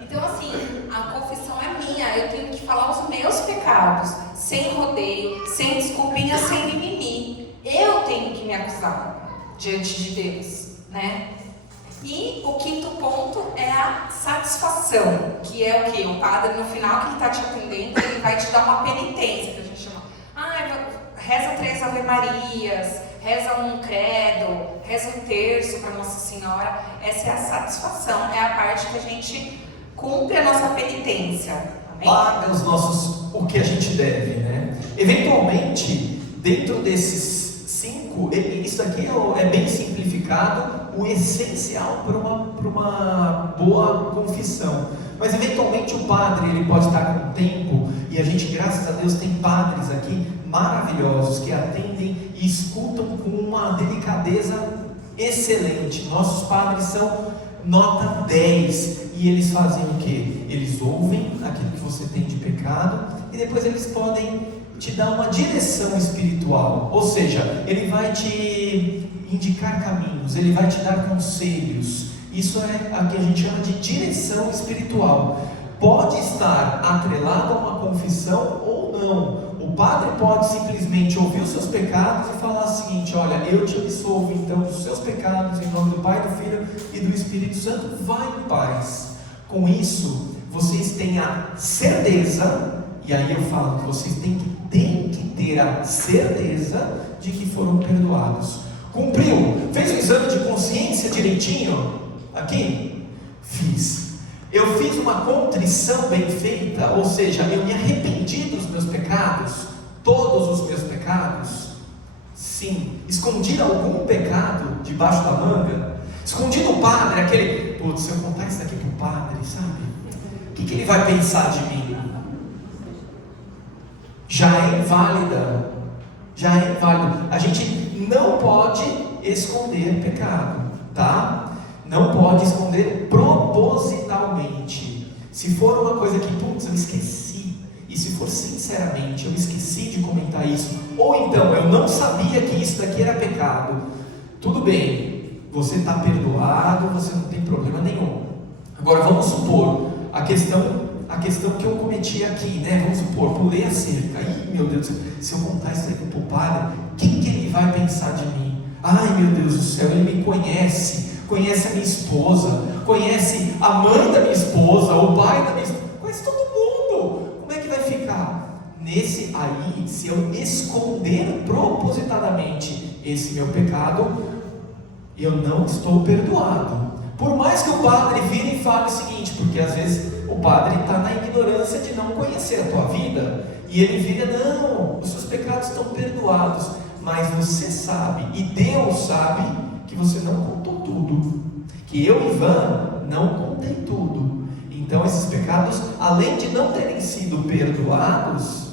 Então, assim, a confissão é minha, eu tenho que falar os meus pecados, sem rodeio, sem desculpinha, sem mimimi. Eu tenho que me acusar diante de Deus, né? E o quinto ponto é a satisfação, que é o quê? O padre, no final que ele está te atendendo, ele vai te dar uma penitência, que a gente chama, reza 3 Ave Marias, reza um credo, reza um terço para Nossa Senhora. Essa é a satisfação, é a parte que a gente cumpre a nossa penitência. Amém? Paga o que a gente deve, né? Eventualmente, dentro desses 5, isso aqui é bem simplificado, o essencial para uma boa confissão. Mas eventualmente o padre, ele pode estar com tempo, e a gente, graças a Deus, tem padres aqui maravilhosos que atendem e escutam com uma delicadeza excelente. Nossos padres são nota 10, e eles fazem o quê? Eles ouvem aquilo que você tem de pecado, e depois eles podem te dar uma direção espiritual, ou seja, ele vai te indicar caminhos, ele vai te dar conselhos. Isso é o que a gente chama de direção espiritual. Pode estar atrelado a uma confissão ou não. O padre pode simplesmente ouvir os seus pecados e falar o seguinte: olha, eu te absolvo então dos seus pecados, em nome do Pai, do Filho e do Espírito Santo, vai em paz. Com isso, vocês têm a certeza, e aí eu falo que vocês têm que ter a certeza de que foram perdoados. Cumpriu? Fez o exame de consciência direitinho? Aqui? Fiz. Eu fiz uma contrição bem feita, ou seja, eu me arrependi dos meus pecados, todos os meus pecados. Sim. Escondi algum pecado debaixo da manga? Escondi do padre, aquele, putz, se eu contar isso aqui pro padre, sabe? O que ele vai pensar de mim? Já é inválida. Já é inválido. A gente não pode esconder pecado, tá? Não pode esconder propositalmente. Se for uma coisa que, putz, eu esqueci, e se for sinceramente, eu esqueci de comentar isso, ou então eu não sabia que isso daqui era pecado, tudo bem, você está perdoado, você não tem problema nenhum. Agora vamos supor a questão que eu cometi aqui, né? Vamos supor, pulei a cerca. Ih, meu Deus, se eu contar isso aí para o padre, o que ele vai pensar de mim? Ai, meu Deus do céu, ele me conhece a minha esposa, conhece a mãe da minha esposa, o pai da minha esposa, conhece todo mundo. Como é que vai ficar? Nesse aí, se eu esconder propositadamente esse meu pecado, eu não estou perdoado. Por mais que o padre vire e fale o seguinte, porque às vezes o padre está na ignorância de não conhecer a tua vida, e ele vira: não, os seus pecados estão perdoados, mas você sabe, e Deus sabe, que você não contou tudo, que eu, Ivan, não contei tudo. Então esses pecados, além de não terem sido perdoados,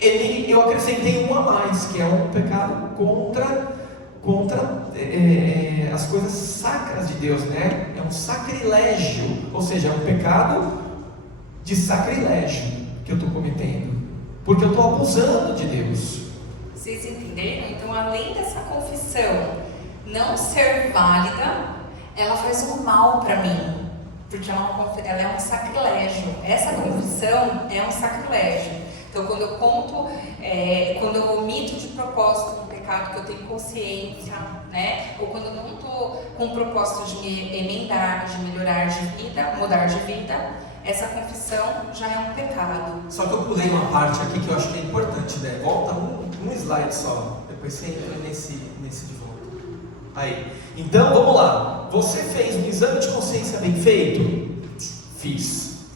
eu acrescentei um a mais, que é um pecado contra as coisas sacras de Deus, né? É um sacrilégio, ou seja, é um pecado de sacrilégio que eu estou cometendo, porque eu estou abusando de Deus. Vocês entenderam? Então, além dessa confissão não ser válida, ela faz um mal para mim, porque ela é um sacrilégio. Essa confissão é um sacrilégio. Então, quando eu conto, quando eu omito de propósito um pecado que eu tenho consciência, né? Ou quando eu não estou com o propósito de me emendar, de melhorar de vida, mudar de vida, essa confissão já é um pecado. Só que eu pulei uma parte aqui que eu acho que é importante, né? Volta um slide só, depois você entra nesse de volta. Aí, então vamos lá. Você fez um exame de consciência bem feito? Fiz.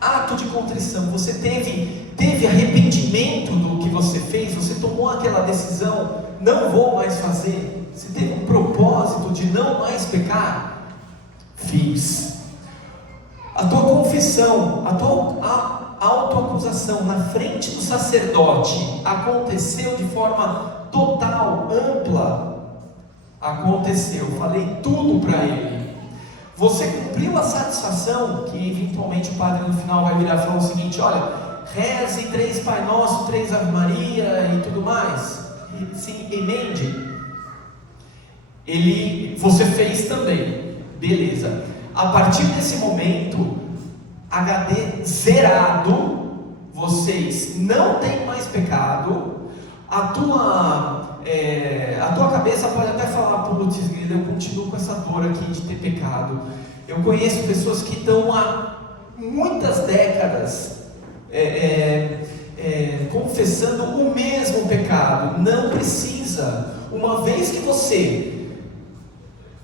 Ato de contrição, você teve arrependimento do que você fez? Você tomou aquela decisão, não vou mais fazer? Você teve um propósito de não mais pecar? Fiz. A tua confissão, a tua autoacusação na frente do sacerdote aconteceu de forma total, ampla? Aconteceu, falei tudo para ele. Você cumpriu a satisfação, que eventualmente o padre no final vai virar e falar o seguinte: olha, reze 3 Pai Nosso, 3 Ave Maria e tudo mais. Sim, emende. Você fez também, beleza. A partir desse momento, HD zerado, vocês não têm mais pecado. A tua cabeça pode até falar: putz, eu continuo com essa dor aqui de ter pecado. Eu conheço pessoas que estão há muitas décadas confessando o mesmo pecado. Não precisa. Uma vez que você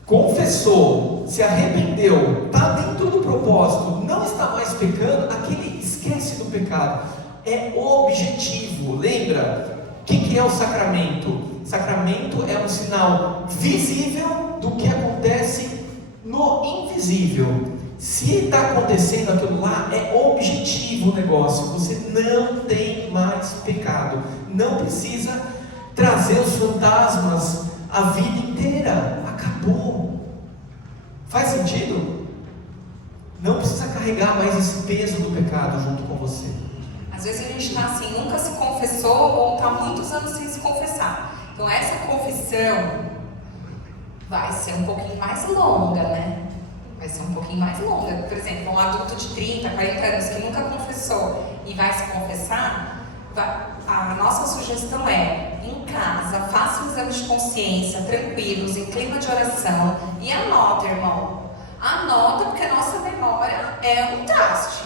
confessou, se arrependeu, está dentro do propósito, não está mais pecando, aquele esquece do pecado. É objetivo. Lembra? O que é o sacramento? Sacramento é um sinal visível do que acontece no invisível. Se está acontecendo aquilo lá, é objetivo o negócio. Você não tem mais pecado. Não precisa trazer os fantasmas a vida inteira. Acabou. Faz sentido? Não precisa carregar mais esse peso do pecado junto com você. Às vezes a gente está assim, nunca se confessou ou está muitos anos sem se confessar. Então essa confissão vai ser um pouquinho mais longa, né? Vai ser um pouquinho mais longa. Por exemplo, um adulto de 30, 40 anos que nunca confessou e vai se confessar, a nossa sugestão é, em casa, faça um exame de consciência, tranquilos, em clima de oração, e anota, irmão. Anota, porque a nossa memória é um traste.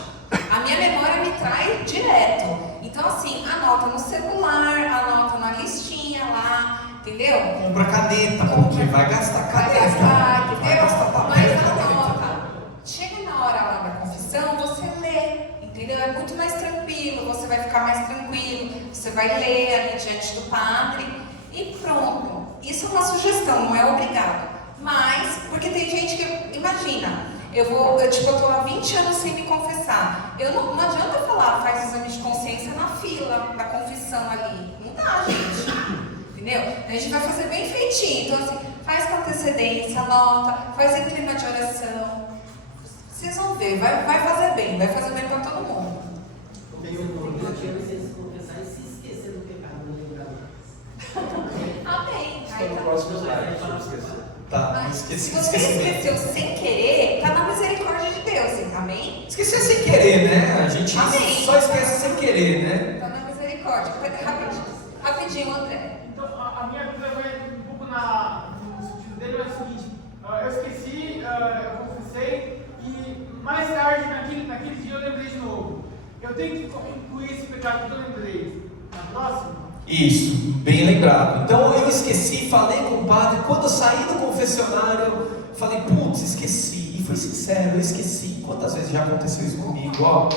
A minha memória me trai direto. Então assim, anota no celular, anota na listinha lá, entendeu? Compra caneta, porque vai gastar caneta. Vai gastar, entendeu? Vai gastar papel, Mas anota. Chega na hora lá da confissão, você lê, entendeu? É muito mais tranquilo, você vai ficar mais tranquilo, você vai ler ali diante do padre e pronto. Isso é uma sugestão, não é obrigado. Mas, porque tem gente que, imagina, eu tô há 20 anos sem me confessar. Não adianta falar, faz o exame de consciência na fila da confissão ali. Não dá, gente. Entendeu? A gente vai fazer bem feitinho. Então, assim, faz com antecedência, anota, faz em clima de oração. Vocês vão ver, vai fazer bem para todo mundo. Você se confessar e se esquecer do pecado, não lembrar mais. Amém. Estou no próximo slide, não esquecer. Tá, Se você esqueceu sem querer, tá na misericórdia de Deus, hein? Amém? Esquecer sem querer, né? A gente Amém. só esquece sem querer, né? Tá na misericórdia. Rapidinho, André. Então, a minha dúvida vai um pouco no sentido dele, é o seguinte: eu esqueci, eu confessei, e mais tarde, naquele dia, eu lembrei de novo. Eu tenho que incluir esse pecado que eu lembrei na próxima? Isso, bem lembrado. Então eu esqueci, falei com o padre. Quando eu saí do confessionário, falei, putz, esqueci. E fui sincero, eu esqueci. Quantas vezes já aconteceu isso comigo? Ó,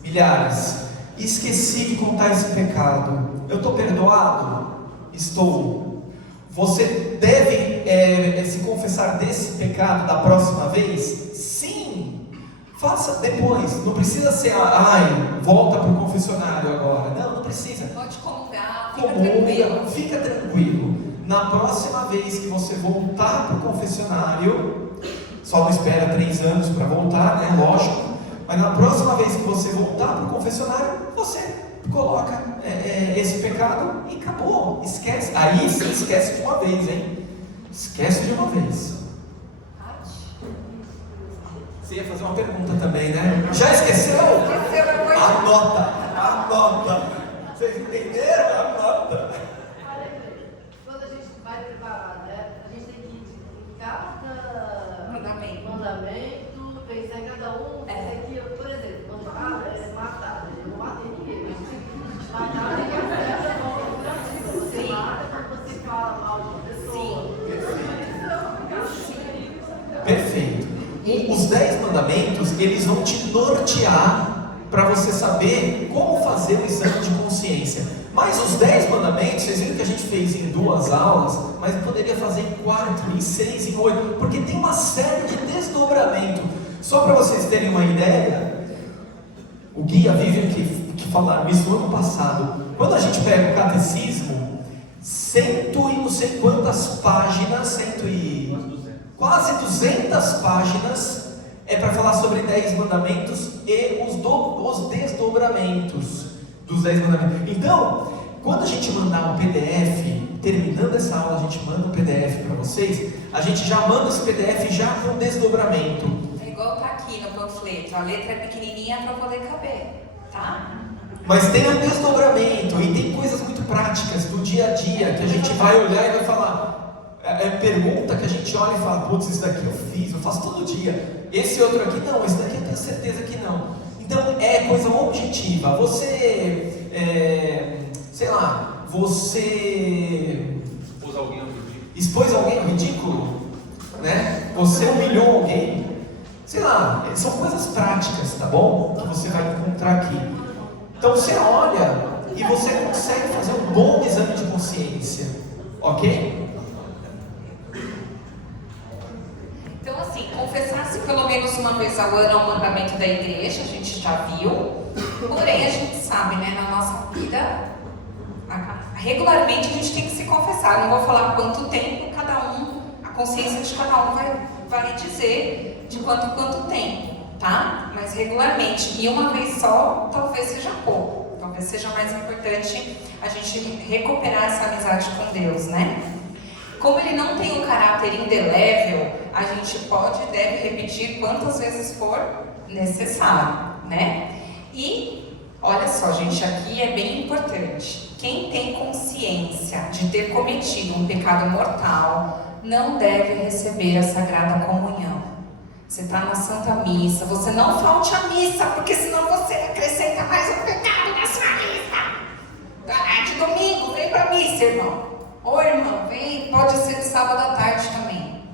milhares. Esqueci de contar esse pecado. Eu estou perdoado? Estou. Você deve se confessar desse pecado da próxima vez? Sim. Faça depois. Não precisa ser, volta para o confessionário agora. Não precisa. Pode comungar, fica tranquilo. Fica tranquilo. Na próxima vez que você voltar para o confessionário, só não espera 3 anos para voltar, né? Lógico. Mas na próxima vez que você voltar para o confessionário, você coloca esse pecado e acabou. Esquece. Aí sim, esquece de uma vez, hein? Esquece de uma vez. Você ia fazer uma pergunta também, né? Já esqueceu? Anota. Vocês entenderam? Anota. Quando a gente vai preparar, né? A gente tem que ir em cada mandamento, pensar em cada um. Aqui, por exemplo, matar. Eu não matei ninguém. Matar tem que ser. Você mata quando você fala mal de uma pessoa. Perfeito. Os 10 mandamentos, eles vão te nortear para você saber como fazer o exame de consciência. Mas os 10 mandamentos, vocês viram que a gente fez em 2 aulas, mas poderia fazer em 4, em 6, em 8, porque tem uma série de desdobramento. Só para vocês terem uma ideia, o Guia Vivian que falaram isso no ano passado. Quando a gente pega o catecismo, cento e não sei quantas páginas, quase 200 páginas é para falar sobre 10 mandamentos e os desdobramentos dos 10 mandamentos. Então, quando a gente mandar um PDF, terminando essa aula, a gente manda um PDF para vocês, a gente já manda esse PDF já com desdobramento. É igual tá aqui no panfleto, a letra é pequenininha para poder caber, tá? Mas tem um desdobramento e tem coisas muito práticas do dia a dia que a gente vai olhar e vai falar. Pergunta que a gente olha e fala, putz, isso daqui eu fiz, eu faço todo dia. Esse outro aqui não, esse daqui eu tenho certeza que não. Então Então é coisa objetiva. Você, sei lá, você Expôs alguém ao ridículo. expôs alguém ao ridículo, né? Você humilhou alguém, sei lá, são coisas práticas, tá bom? Que você vai encontrar aqui. Então você olha e você consegue fazer um bom exame de consciência, ok? Então, assim, confessar-se pelo menos uma vez ao ano é um mandamento da igreja, a gente já viu. Porém, a gente sabe, né, na nossa vida, regularmente a gente tem que se confessar. Eu não vou falar quanto tempo cada um, a consciência de cada um vai dizer de quanto em quanto tempo, tá? Mas regularmente, e uma vez só, talvez seja pouco. Talvez seja mais importante a gente recuperar essa amizade com Deus, né? Como ele não tem um caráter indelével, a gente pode e deve repetir quantas vezes for necessário, né? E, olha só, gente, aqui é bem importante. Quem tem consciência de ter cometido um pecado mortal, não deve receber a Sagrada Comunhão. Você está na Santa Missa, você não falte à missa, porque senão você acrescenta mais um pecado na sua missa. De domingo, vem para a missa, irmão. Ô irmão, vem, pode ser de sábado à tarde também,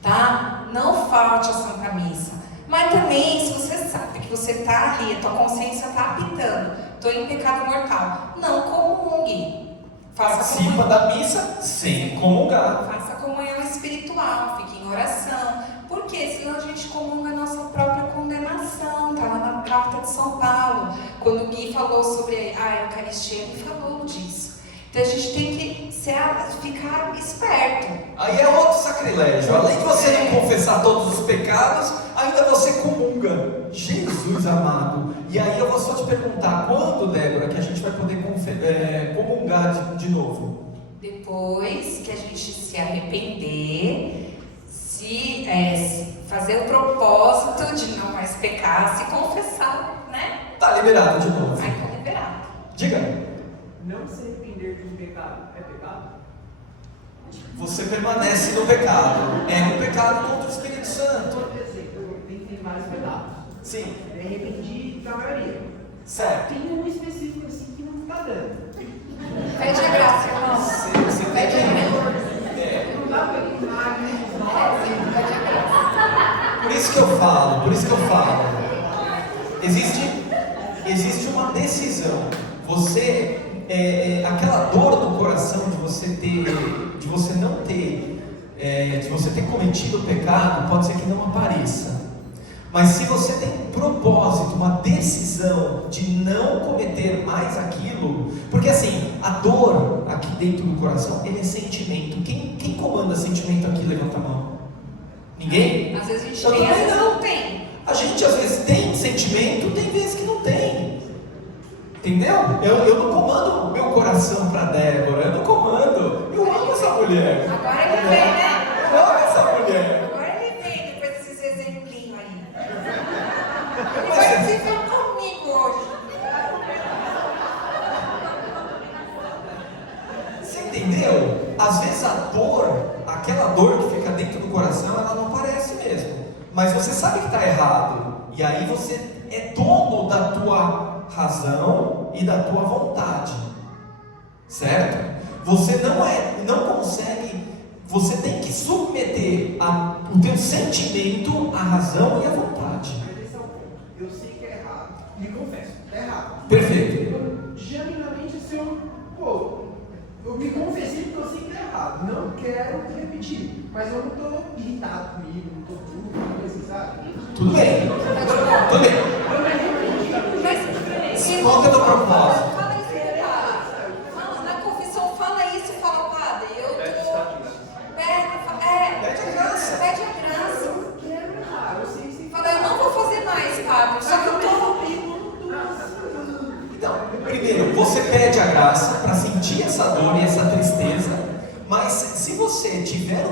tá? Não falte a Santa Missa. Mas também, se você sabe que você está ali, a tua consciência está apitando, estou em pecado mortal, não comungue. Participa da missa sem comungar. Faça comunhão espiritual, fique em oração. Por quê? Senão a gente comunga a nossa própria condenação. Está lá na carta de São Paulo. Quando o Gui falou sobre a Eucaristia, ele falou disso. Então a gente tem que ficar esperto. Aí é outro sacrilégio. Além de você não confessar todos os pecados, ainda você comunga. Jesus amado. E aí eu vou só te perguntar, quando, Débora, que a gente vai poder comungar de novo? Depois que a gente se arrepender, se fazer o propósito de não mais pecar, se confessar, né? Tá liberado de novo. Aí tá liberado. Diga. Não se arrepender de um pecado é pecado? Você permanece no pecado. É um pecado contra o Espírito Santo. Por exemplo, tem vários pecados. Sim. Me arrependi da maioria. Certo. Tem um específico assim que não está dando. Pede a graça, irmão. Você Pede a graça. Não dá para eliminar Pede a graça. Por isso que eu falo. Existe uma decisão. Você, aquela dor no coração de você ter cometido o pecado, pode ser que não apareça. Mas se você tem um propósito, uma decisão de não cometer mais aquilo, porque assim, a dor aqui dentro do coração, ele é sentimento. Quem comanda sentimento aqui? Levanta a mão. Ninguém? Às vezes a gente Eu tem, também às vezes não. não tem. A gente às vezes tem sentimento, tem vezes que não tem. Entendeu? Eu não comando o meu coração para Débora, eu não comando. Eu amo essa mulher. Agora ele vem, né? Eu amo essa mulher. Agora ele vem, depois desses exemplinhos aí. Ele Mas vai se ver comigo hoje. Você entendeu? Às vezes a dor, aquela dor que fica dentro do coração, ela não aparece mesmo. Mas você sabe que está errado. E aí você é dono da tua razão e da tua vontade. Certo? Você não consegue, você tem que submeter o teu sentimento à razão e à vontade. Mas esse é o ponto. Eu sei que é errado. Me confesso, é errado. Perfeito. Eu, genuinamente, se eu me confessei porque eu sei que é errado. Não quero repetir. Mas eu não estou irritado comigo, não estou tudo, assim, sabe? Tudo bem. Tudo bem. Eu me arrependi. Mas, Qual que é o teu propósito? Fala isso, padre. Na confissão, fala isso e fala, padre. Eu tô. Pede a graça. Pede a graça. Eu quero errar, eu sei que Fala, eu não vou fazer mais, padre. Só que eu tô. Então, primeiro, você pede a graça para sentir essa dor e essa tristeza, mas se você tiver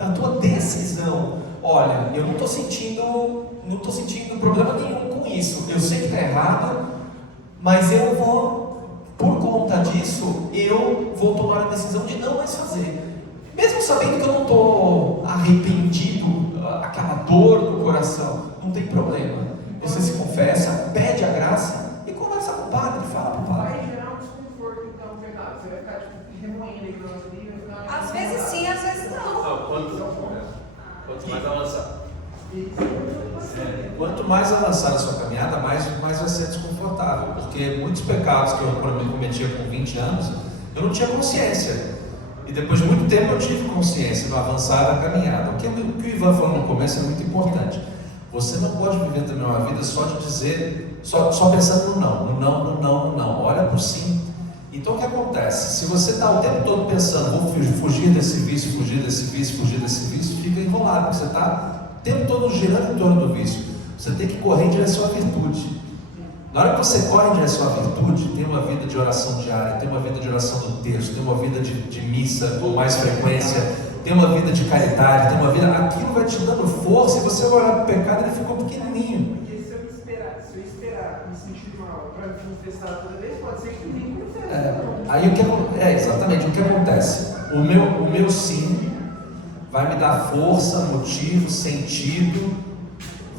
a tua decisão, olha, eu não estou sentindo problema nenhum com isso, eu sei que está errado, mas eu vou, por conta disso, eu vou tomar a decisão de não mais fazer. Mesmo sabendo que eu não estou arrependido, aquela dor no coração, não tem problema. Você se confessa. confessa, pede a graça e conversa com o padre, fala para o padre. Vai gerar um desconforto então, o pecado. Você vai ficar tipo, remoendo aí na nossa vida. Às vezes sim, às vezes não. Quanto mais avançar. Quanto mais avançar na sua caminhada, mais vai ser desconfortável, porque muitos pecados que eu cometia com 20 anos, eu não tinha consciência, e depois de muito tempo eu tive consciência no avançar da caminhada. O que o Ivan falou no começo é muito importante. Você não pode viver também uma vida só de dizer, só pensando no não, no não, no não, no não. Olha para o sim. Então o que acontece? Se você está o tempo todo pensando, vou fugir desse vício, fugir desse vício, fugir desse vício, fica enrolado, porque você está o tempo todo girando em torno do vício. Você tem que correr em direção à virtude. Na hora que você corre em direção à virtude, tem uma vida de oração diária, tem uma vida de oração do texto, tem uma vida de missa com mais frequência, tem uma vida de caridade, tem uma vida... Aquilo vai te dando força, e você vai olhar para o pecado e ele ficou pequenininho. Porque se eu esperar me sentir mal para me confessar toda vez, pode ser que nem confesse. Aí exatamente o que acontece. O meu sim vai me dar força, motivo, sentido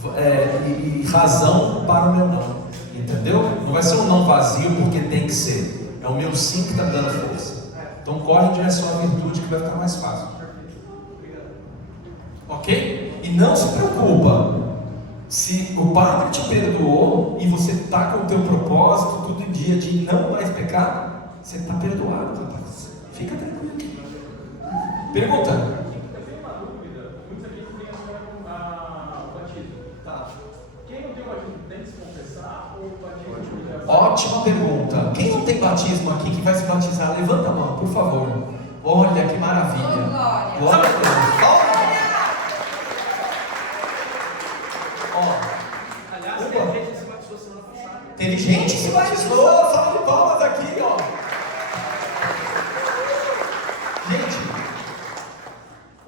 e razão para o meu não. Entendeu? Não vai ser um não vazio porque tem que ser. É o meu sim que está dando força. Então corre em direção à virtude que vai ficar mais fácil. Ok? E não se preocupa. Se o padre te perdoou e você está com o teu propósito tudo em dia de não mais pecar, você está perdoado, rapaz. Fica tranquilo. Pergunta. Eu tenho uma dúvida. Muitos aqui têm a batismo. Tá. Quem não tem batismo tem que se confessar ou o batismo? Ótima pergunta. Quem não tem batismo aqui que vai se batizar, levanta a mão, por favor. Olha que maravilha. Oh, glória. Glória a Deus. Aliás, tem gente que se batizou semana passada. Teve gente que se batizou, salve de palmas aqui, ó. Gente,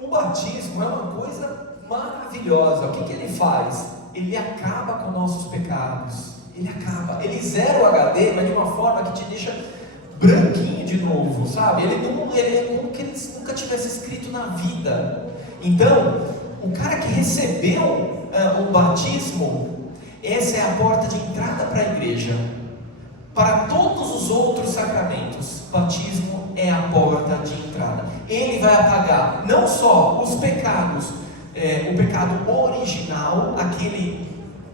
o batismo é uma coisa maravilhosa. O que ele faz? Ele acaba com nossos pecados. Ele zera o HD, mas de uma forma que te deixa branquinho de novo, sabe? Ele é como que ele nunca tivesse escrito na vida. Então, o cara que recebeu o batismo, essa é a porta de entrada para a igreja. Para todos os outros sacramentos, batismo é a porta de entrada. Ele vai apagar não só os pecados, o pecado original, aquele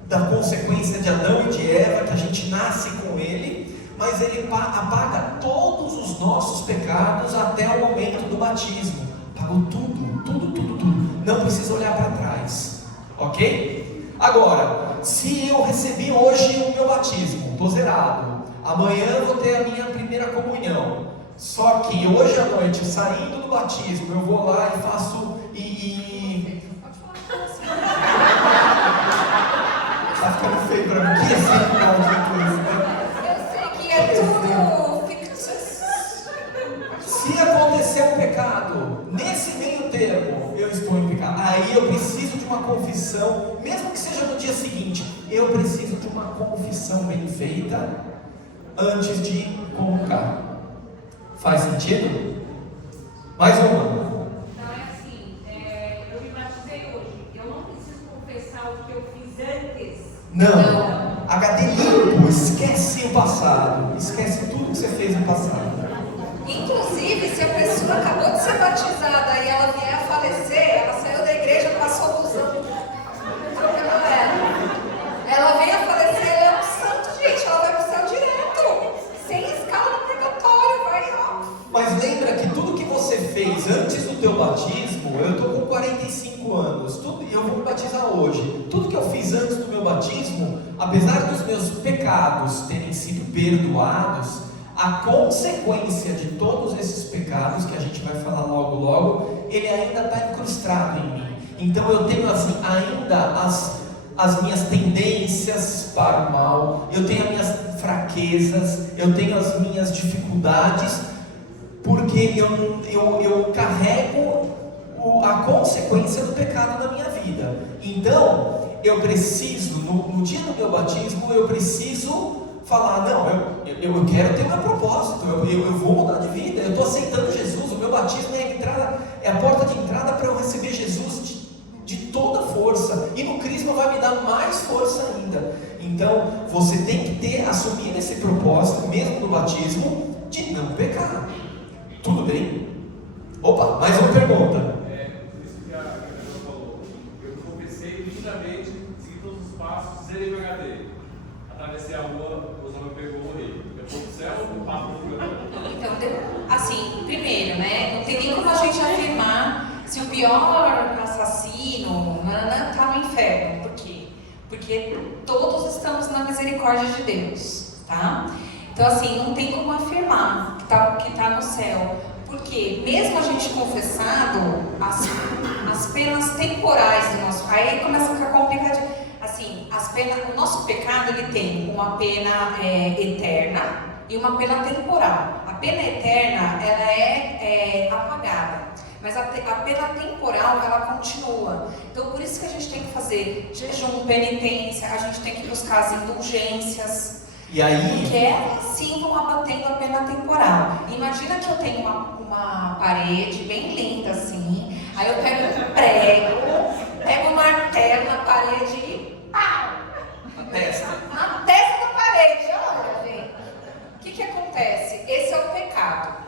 da consequência de Adão e de Eva, que a gente nasce com ele, mas ele apaga todos os nossos pecados até o momento do batismo. Apagou tudo. Não precisa olhar para trás, ok? Agora, se eu recebi hoje o meu batismo, estou zerado, amanhã eu vou ter a minha primeira comunhão, só que hoje à noite, saindo do batismo, eu vou lá e faço tá ficando feio pra mim, que é sinal de coisa, né? Eu sei que é tudo Se acontecer um pecado, nesse meio termo, eu estou em pecado. Aí eu preciso de uma confissão, mesmo que seja no dia seguinte, eu preciso de uma confissão bem feita antes de comungar. Faz sentido? Mais uma. Não é assim, eu me batizei hoje, eu não preciso confessar o que eu fiz antes. Não. HD limpo, esquece o passado, esquece tudo que você fez no passado. Inclusive, se a pessoa acabou de ser batizada e ela vier a falecer, ela saiu da igreja, passou a busão, atropelou ela. Ela vem a falecer, ela é um santo, gente, ela vai pro céu direto, sem escala no purgatório, vai ó. Mas lembra que tudo que você fez antes do teu batismo, eu estou com 45 anos, eu vou me batizar hoje. Tudo que eu fiz antes do meu batismo, apesar dos meus pecados terem sido perdoados, a consequência de todos esses pecados, que a gente vai falar logo, ele ainda está incrustado em mim. Então eu tenho assim, ainda as minhas tendências para o mal, eu tenho as minhas fraquezas, eu tenho as minhas dificuldades, porque eu carrego a consequência do pecado na minha vida. Então eu preciso, no dia do meu batismo, eu preciso falar, não, eu quero ter meu propósito, eu vou mudar de vida, eu estou aceitando Jesus, o meu batismo é a porta de entrada para eu receber Jesus de toda força, e no Crisma vai me dar mais força ainda. Então, você tem que assumir esse propósito, mesmo no batismo, de não pecar. Tudo bem? Opa, mais uma pergunta. Isso que a Carol falou. Eu confessei lindamente, segui todos os passos, zerei meu HD. Atravessei a rua, o Osama pegou, morri. Eu fui pro céu, o papo do Então, assim, primeiro, né? Não tem nem como a gente afirmar se o pior assassino está no inferno. Por quê? Porque todos estamos na misericórdia de Deus, tá? Então, assim, não tem como afirmar que tá no céu. Porque mesmo a gente confessado, as penas temporais do nosso... Aí começa a ficar complicado. Assim, o nosso pecado, ele tem uma pena eterna e uma pena temporal. A pena eterna, ela é apagada, mas a pena temporal, ela continua. Então, por isso que a gente tem que fazer jejum, penitência, a gente tem que buscar as indulgências. E aí... Porque elas sim vão abatendo a pena temporal. Imagina que eu tenho uma parede bem linda assim, aí eu pego um prego, pego um martelo na parede e pau! Na testa. Na testa da parede, olha, gente. O que acontece? Esse é o pecado.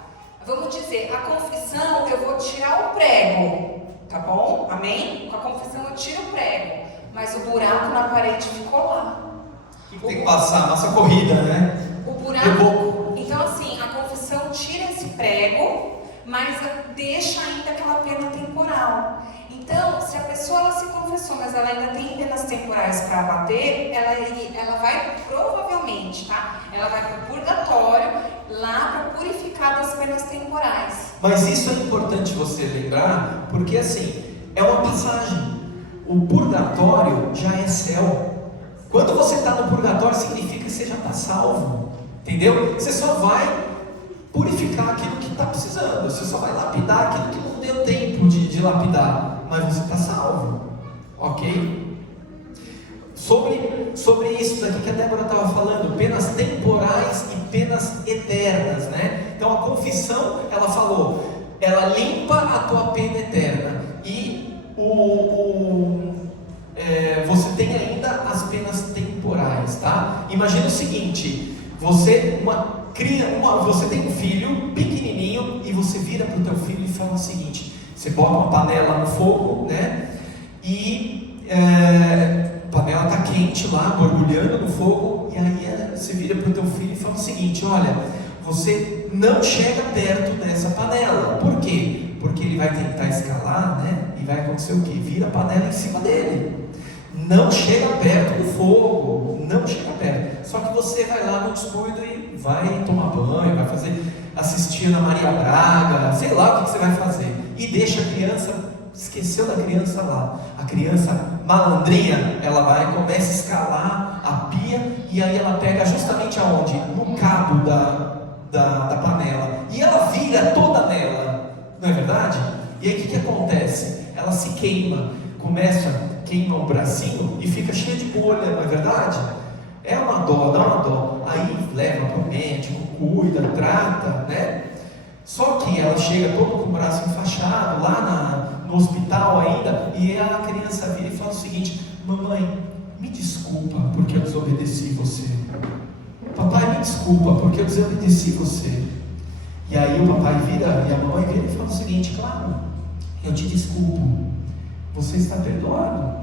Vamos dizer, a confissão eu vou tirar o prego, tá bom? Amém? Com a confissão eu tiro o prego, mas o buraco na parede ficou lá. Tem que passar a nossa corrida, né? O buraco. Então, assim, a confissão tira esse prego, mas deixa ainda aquela pena temporal. Então, se a pessoa ela se confessou, mas ela ainda tem penas temporais para abater, ela vai provavelmente, tá? Ela vai para o purgatório, lá para purificar das penas temporais. Mas isso é importante você lembrar, porque assim, é uma passagem. O purgatório já é céu. Quando você está no purgatório, significa que você já está salvo, entendeu? Você só vai purificar aquilo que está precisando, você só vai lapidar aquilo que não deu tempo de lapidar, mas você está salvo, ok? Sobre isso daqui que a Débora estava falando, penas temporais e penas eternas, né? Então a confissão, ela falou, ela limpa a tua pena eterna, e você tem ainda as penas temporais, tá? Imagina o seguinte, você tem um filho pequenininho e você vira para o teu filho e fala o seguinte, você bota uma panela no fogo, né? E a panela está quente lá, borbulhando no fogo, e aí você vira para o teu filho e fala o seguinte, olha, você não chega perto dessa panela. Por quê? Porque ele vai tentar escalar, né? E vai acontecer o quê? Vira a panela em cima dele. Não chega perto do fogo, não chega perto. Só que você vai lá no descuido e vai tomar banho, vai assistir Ana Maria Braga, sei lá o que você vai fazer. E deixa a criança, esqueceu da criança lá. A criança malandrinha, ela vai, começa a escalar a pia, e aí ela pega justamente aonde? No cabo da panela. E ela vira toda nela, não é verdade? E aí o que acontece? Ela se queima, queima o bracinho e fica cheia de bolha, não é verdade? É uma dó, dá uma dó. Aí leva para o médico, cuida, trata, né? Só que ela chega toda com o braço enfaixado, lá no hospital ainda, e a criança vira e fala o seguinte, mamãe, me desculpa porque eu desobedeci você. Papai, me desculpa porque eu desobedeci você. E aí o papai vira, e a mamãe vira e fala o seguinte, claro, eu te desculpo, você está perdoado.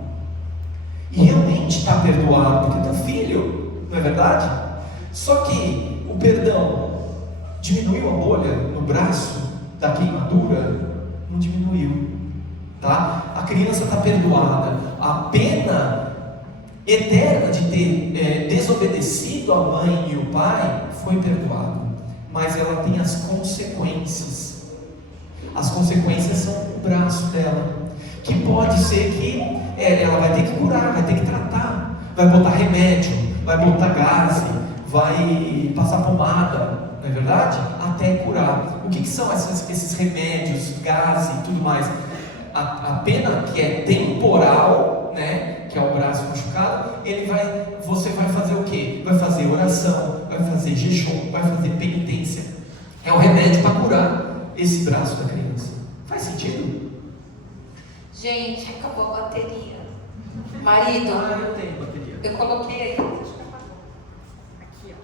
E realmente está perdoado, porque é teu filho, não é verdade? Só que o perdão diminuiu a bolha no braço da queimadura? Não diminuiu, tá? A criança está perdoada. A pena eterna de ter desobedecido a mãe e o pai foi perdoada, mas ela tem as consequências. As consequências são o braço dela, que pode ser que ela vai ter que curar, vai ter que tratar, vai botar remédio, vai botar gás, vai passar pomada, não é verdade? Até curar. O que são esses remédios, gás e tudo mais? A pena que é temporal, né, que é o braço machucado, você vai fazer o quê? Vai fazer oração, vai fazer jejum, vai fazer penitência. É o remédio para curar esse braço da criança. Faz sentido? Gente, acabou a bateria. Marido, Eu tenho bateria. eu coloquei aí. Aqui,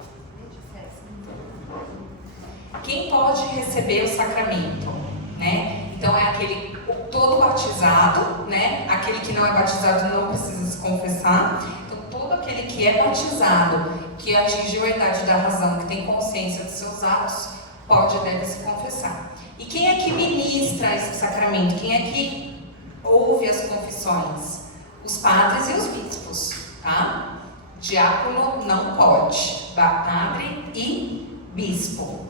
ó. Quem pode receber o sacramento, né? Então é aquele todo batizado, né? Aquele que não é batizado não precisa se confessar. Então todo aquele que é batizado, que atingiu a idade da razão, que tem consciência dos seus atos, pode e deve se confessar. E quem é que ministra esse sacramento? Quem é que ouve as confissões? Os padres e os bispos, tá? Diácono não pode, padre e bispo.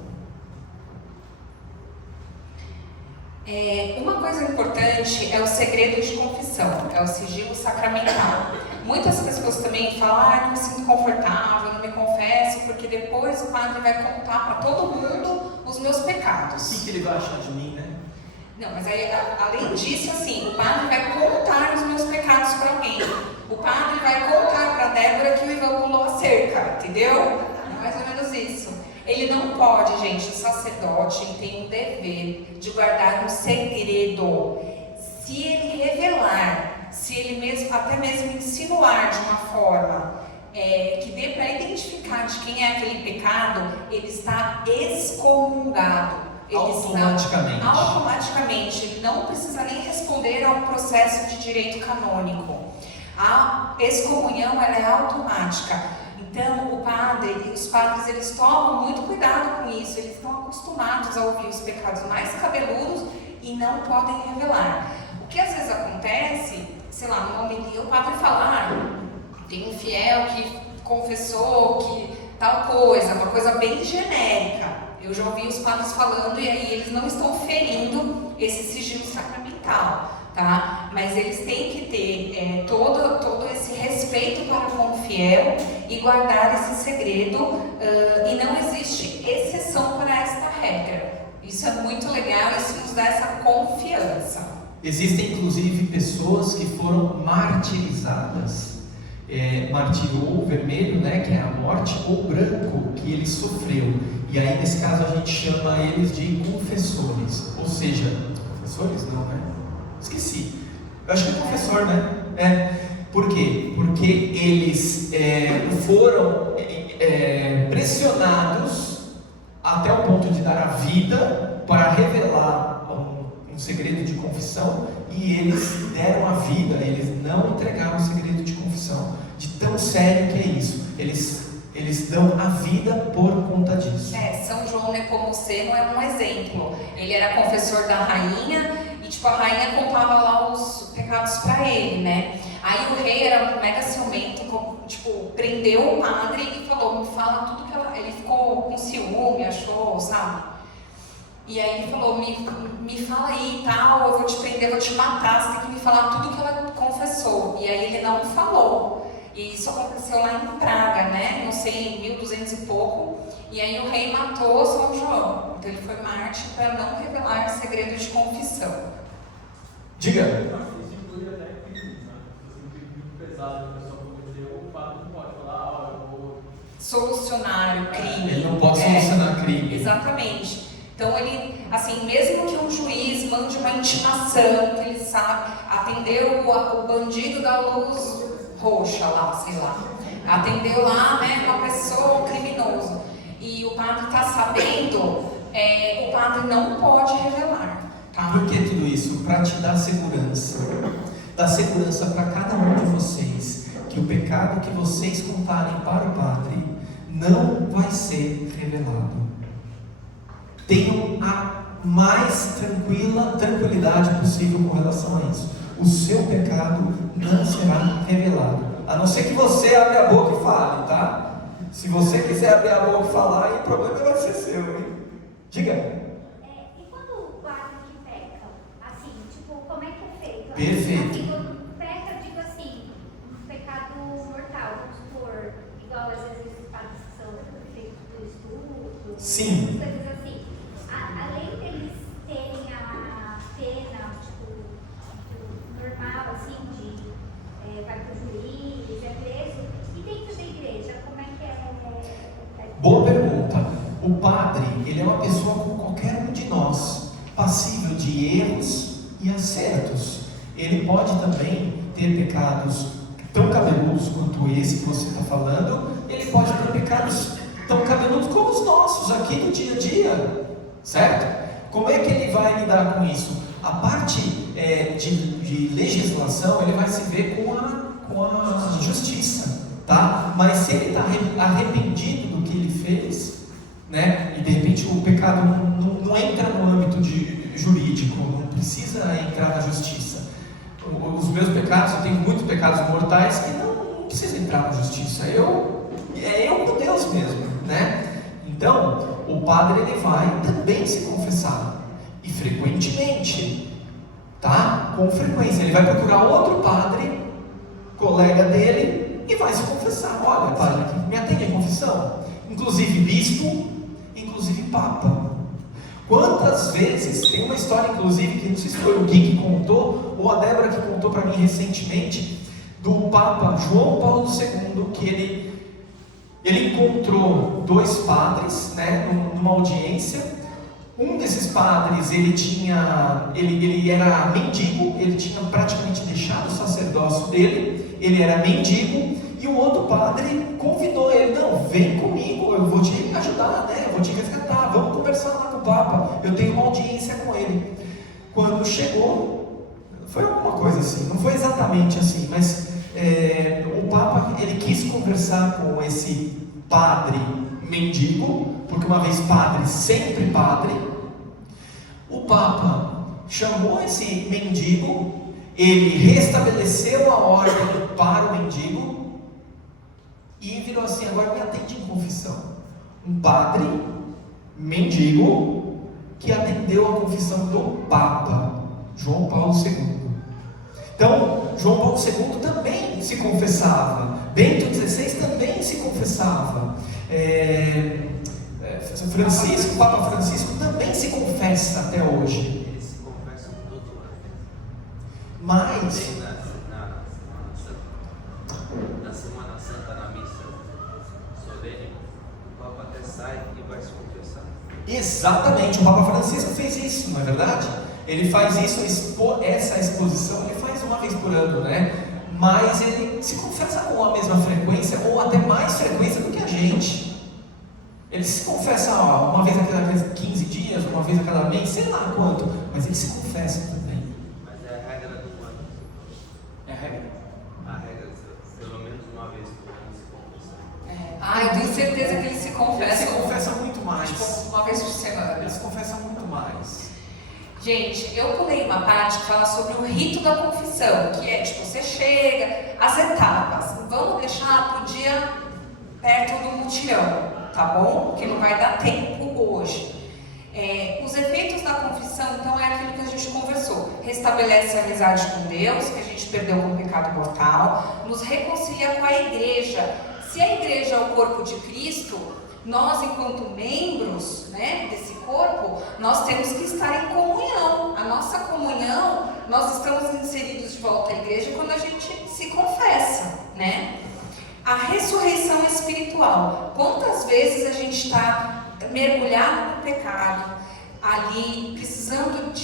Uma coisa importante é o segredo de confissão, é o sigilo sacramental. Muitas pessoas também falam, não me sinto confortável, não me confesso, porque depois o padre vai contar para todo mundo os meus pecados. O que ele vai achar de mim, né? Não, mas aí, além disso, assim, o padre vai contar os meus pecados para alguém. O padre vai contar para Débora que o Ivan pulou a cerca, entendeu? É mais ou menos isso. Ele não pode, gente, o sacerdote tem um dever de guardar um segredo. Se ele revelar, se ele mesmo, até mesmo insinuar de uma forma que dê para identificar de quem é aquele pecado, ele está excomungado. Ele automaticamente, ele não precisa nem responder a um processo de direito canônico. A excomunhão ela é automática. Então o padre e os padres eles tomam muito cuidado com isso. Eles estão acostumados a ouvir os pecados mais cabeludos e não podem revelar. O que às vezes acontece, sei lá, numa homilia o padre fala, tem um fiel que confessou que tal coisa, uma coisa bem genérica. Eu já ouvi os padres falando e aí eles não estão ferindo esse sigilo sacramental, tá? Mas eles têm que ter todo esse respeito para com o fiel e guardar esse segredo e não existe exceção para esta regra. Isso é muito legal, isso nos dá essa confiança. Existem inclusive pessoas que foram martirizadas. Martírio ou vermelho, né, que é a morte, ou branco, que ele sofreu. E aí, nesse caso, a gente chama eles de confessores. Ou seja, confessores não, né? Esqueci. Eu acho que é confessor, né? Por quê? Porque eles foram pressionados até o ponto de dar a vida para revelar um segredo de confissão, e eles deram a vida, eles não entregaram o segredo de confissão, de tão sério que é isso. Eles dão a vida por conta disso. São João Nepomuceno é um exemplo. Ele era confessor da rainha e a rainha contava lá os pecados para ele, né? Aí o rei era um mega ciumento, prendeu o padre e falou, me fala tudo que ela... Ele ficou com ciúme, achou, sabe? E aí ele falou, me fala aí e tal, eu vou te prender, eu vou te matar, você tem que me falar tudo que ela confessou. E aí ele não falou. E isso aconteceu lá em Praga, né? Não sei, em 1200 e pouco. E aí o rei matou São João. Então ele foi mártir para não revelar o segredo de confissão. Diga. Isso inclui até crimes, né? Se um crime muito pesado que a pessoa cometeu, o padre não pode falar, eu vou solucionar o crime. Ele não pode solucionar crime. Exatamente. Então ele, assim, mesmo que um juiz mande uma intimação, que ele sabe, atendeu o bandido da luz roxa lá, sei lá, atendeu lá, né, uma pessoa, um criminoso, e o padre está sabendo, o padre não pode revelar, tá? Por que tudo isso? Para te dar segurança. Dar segurança para cada um de vocês, que o pecado que vocês contarem para o padre não vai ser revelado. Tenham a mais tranquilidade possível com relação a isso. O seu pecado não será revelado, a não ser que você abra a boca e fale, tá? Se você quiser abrir a boca e falar, aí o problema vai ser seu, hein? Diga. E quando o padre que peca, assim, como é que é feito? Perfeito. Assim, quando peca, digo assim, um pecado mortal, vamos supor, igual às vezes os padres que são feitos do estudo, Sim. coisas assim. Além deles terem a pena, normal, assim, vai para o juiz, é preso, e dentro da igreja, como é que é? Boa pergunta. O padre, ele é uma pessoa como qualquer um de nós, passível de erros e acertos. ele pode também ter pecados tão cabeludos quanto esse que você está falando, ele pode ter pecados tão cabeludos como os nossos aqui no dia a dia, certo? Como é que ele vai lidar com isso? A parte de legislação, ele vai se ver com a justiça, tá? Mas se ele está arrependido do que ele fez, né? E de repente o pecado não entra no âmbito jurídico, não precisa entrar na justiça. Os meus pecados, eu tenho muitos pecados mortais que não precisam entrar na justiça. Eu com Deus mesmo, né? Então, o padre ele vai também se confessar, e frequentemente, tá? Com frequência, ele vai procurar outro padre, colega dele, e vai se confessar. Olha, padre, me atende a confissão. Inclusive bispo, inclusive papa. Quantas vezes, tem uma história inclusive, que não sei se foi o Gui que contou, ou a Débora que contou para mim recentemente, do Papa João Paulo II, que ele encontrou 2 padres, né, numa audiência. Um desses padres, ele era mendigo, ele tinha praticamente deixado o sacerdócio dele, ele era mendigo, e o outro padre convidou ele: não, vem comigo, eu vou te ajudar, né, eu vou te resgatar, vamos conversar lá com o Papa, eu tenho uma audiência com ele. Quando chegou, foi alguma coisa assim, não foi exatamente assim, mas o Papa, ele quis conversar com esse padre mendigo, porque uma vez padre, sempre padre. O Papa chamou esse mendigo, ele restabeleceu a ordem para o mendigo e virou assim: agora me atende em confissão. Um padre mendigo que atendeu a confissão do Papa João Paulo II. Então, João Paulo II também se confessava, Bento XVI também se confessava, Francisco, Papa Francisco também se confessa até hoje. Eles se confessam todo ano. Mas na Semana Santa, na missa solene, o Papa até sai e vai se confessar. Exatamente, o Papa Francisco fez isso, não é verdade? Ele faz isso, essa exposição ele faz uma vez por ano, né? Mas ele se confessa com a mesma frequência ou até mais frequência do que a gente. Ele se confessa uma vez a cada 15 dias, uma vez a cada mês, sei lá quanto, mas ele se confessa também. Mas é a regra do ano. É a regra. A regra é pelo menos uma vez por ano se confessar. Eu tenho certeza que ele se confessa. Ele se confessa muito mais. Tipo, uma vez por semana. Ele se confessa muito mais. Gente, eu pulei uma parte que fala sobre o rito da confissão, que é tipo, você chega, as etapas. Vamos deixar pro dia perto do mutirão, tá bom? Porque não vai dar tempo hoje. Os efeitos da confissão, então, é aquilo que a gente conversou. Restabelece a amizade com Deus, que a gente perdeu com o pecado mortal, nos reconcilia com a igreja. Se a igreja é o corpo de Cristo, nós, enquanto membros, né, desse corpo, nós temos que estar em comunhão. A nossa comunhão, nós estamos inseridos de volta à igreja quando a gente se confessa, né? A ressurreição espiritual. Quantas vezes a gente está mergulhado no pecado, ali, precisando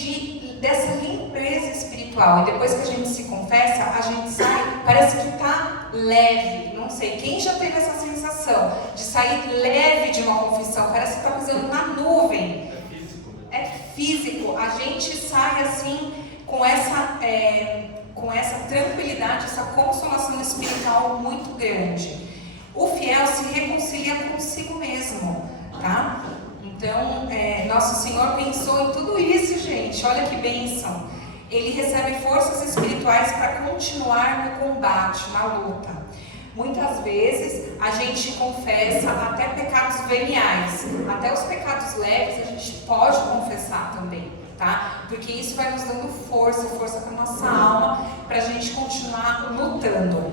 dessa limpeza espiritual, e depois que a gente se confessa, a gente sai, parece que está leve. Não sei, quem já teve essa sensação de sair leve de uma confissão? Parece que está pisando na nuvem. É físico. É físico. A gente sai assim com essa tranquilidade, essa consolação espiritual muito grande. O fiel se reconcilia consigo mesmo, tá? Então, Nosso Senhor pensou em tudo isso, gente. Olha que bênção. Ele recebe forças espirituais para continuar no combate, na luta. Muitas vezes a gente confessa até pecados veniais, até os pecados leves a gente pode confessar também, tá? Porque isso vai nos dando força para nossa alma, para a gente continuar lutando.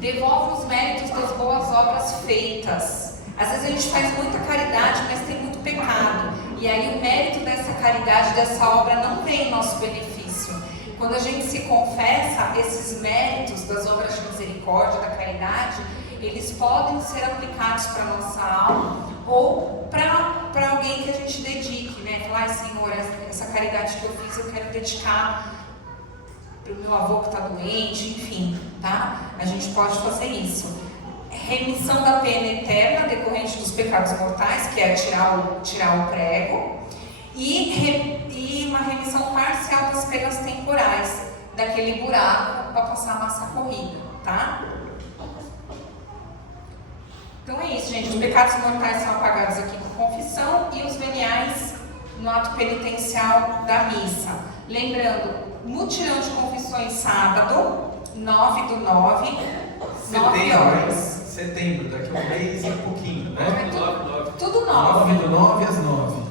Devolve os méritos das boas obras feitas. Às vezes a gente faz muita caridade, mas tem muito pecado. E aí o mérito dessa caridade, dessa obra não vem em nosso benefício. Quando a gente se confessa, esses méritos das obras de misericórdia, da caridade, eles podem ser aplicados para a nossa alma ou para alguém que a gente dedique, né? Falar, Senhor, essa caridade que eu fiz, eu quero dedicar para o meu avô que está doente, enfim, tá? A gente pode fazer isso. Remissão da pena eterna decorrente dos pecados mortais, que é tirar o prego, e uma remissão parcial das penas temporais, daquele buraco para passar a massa corrida, tá? Então é isso, gente. Os pecados mortais são apagados aqui com confissão e os veniais no ato penitencial da missa. Lembrando, mutirão de confissões sábado, 9/9, 9 horas. Setembro, daqui a um mês e um pouquinho, né? Tudo 9. 9/9 às 9.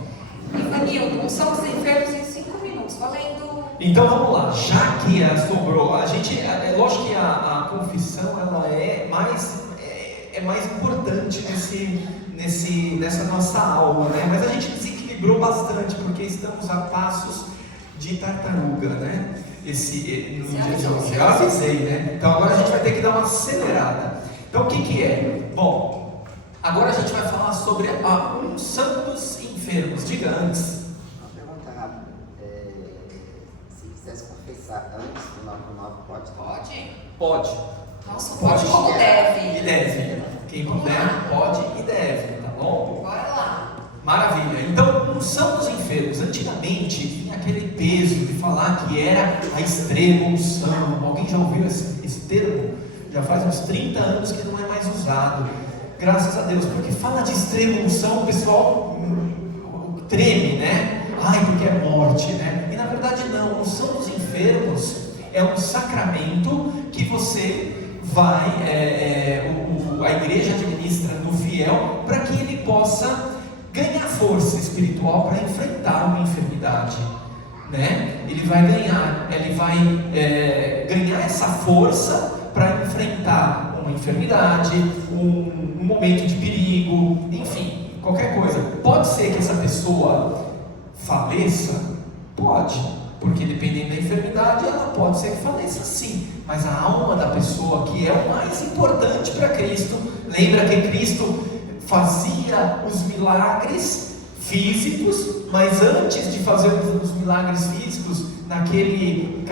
Ivanildo, unção dos enfermos em 5 minutos, valendo. Então vamos lá, já que sobrou, a gente, é lógico que a confissão ela é mais importante nessa nossa alma, né? Mas a gente desequilibrou bastante porque estamos a passos de tartaruga, né? No dia de hoje, eu avisei, né? Então agora a gente vai ter que dar uma acelerada. Então o que é? Bom, agora a gente vai falar sobre a unção dos enfermos. Diga antes. Uma pergunta rápida. Se quisesse confessar antes do 9/9, pode? Pode. Pode. Nossa, pode como deve. E deve. Quem puder, pode e deve, tá bom? Bora lá. Maravilha. Então, unção dos enfermos. Antigamente, tinha aquele peso de falar que era a extrema unção. Alguém já ouviu esse termo? Já faz uns 30 anos que não é mais usado. Graças a Deus. Porque fala de extrema unção, o pessoal treme, né? Ai, porque é morte, né? E na verdade não. A unção dos enfermos é um sacramento que você vai, a igreja administra no fiel para que ele possa ganhar força espiritual para enfrentar uma enfermidade, né? Ele vai ganhar essa força para enfrentar uma enfermidade, um momento de perigo, enfim, qualquer coisa. Pode ser que essa pessoa faleça? Pode, porque dependendo da enfermidade, ela pode ser que faleça sim, mas a alma da pessoa, que é o mais importante para Cristo, lembra que Cristo fazia os milagres físicos, mas antes de fazer os milagres físicos, naquele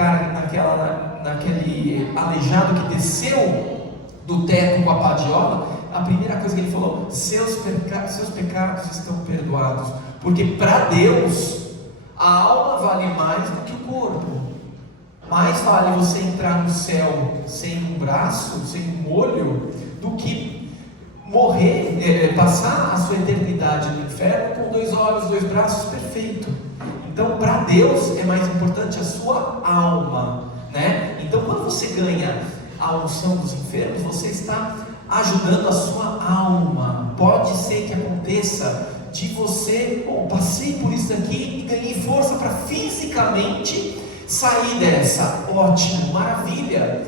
aleijado que desceu do teto com a padiola, a primeira coisa que ele falou: seus pecados estão perdoados, porque para Deus a alma vale mais do que o corpo. Mais vale você entrar no céu sem um braço, sem um olho, do que morrer, passar a sua eternidade no inferno com 2 olhos, 2 braços, perfeito. Então, para Deus é mais importante a sua alma, né? Então, quando você ganha a unção dos enfermos, você está ajudando a sua alma. Pode ser que aconteça de você, passei por isso aqui e ganhei força para fisicamente sair dessa. Ótimo, maravilha,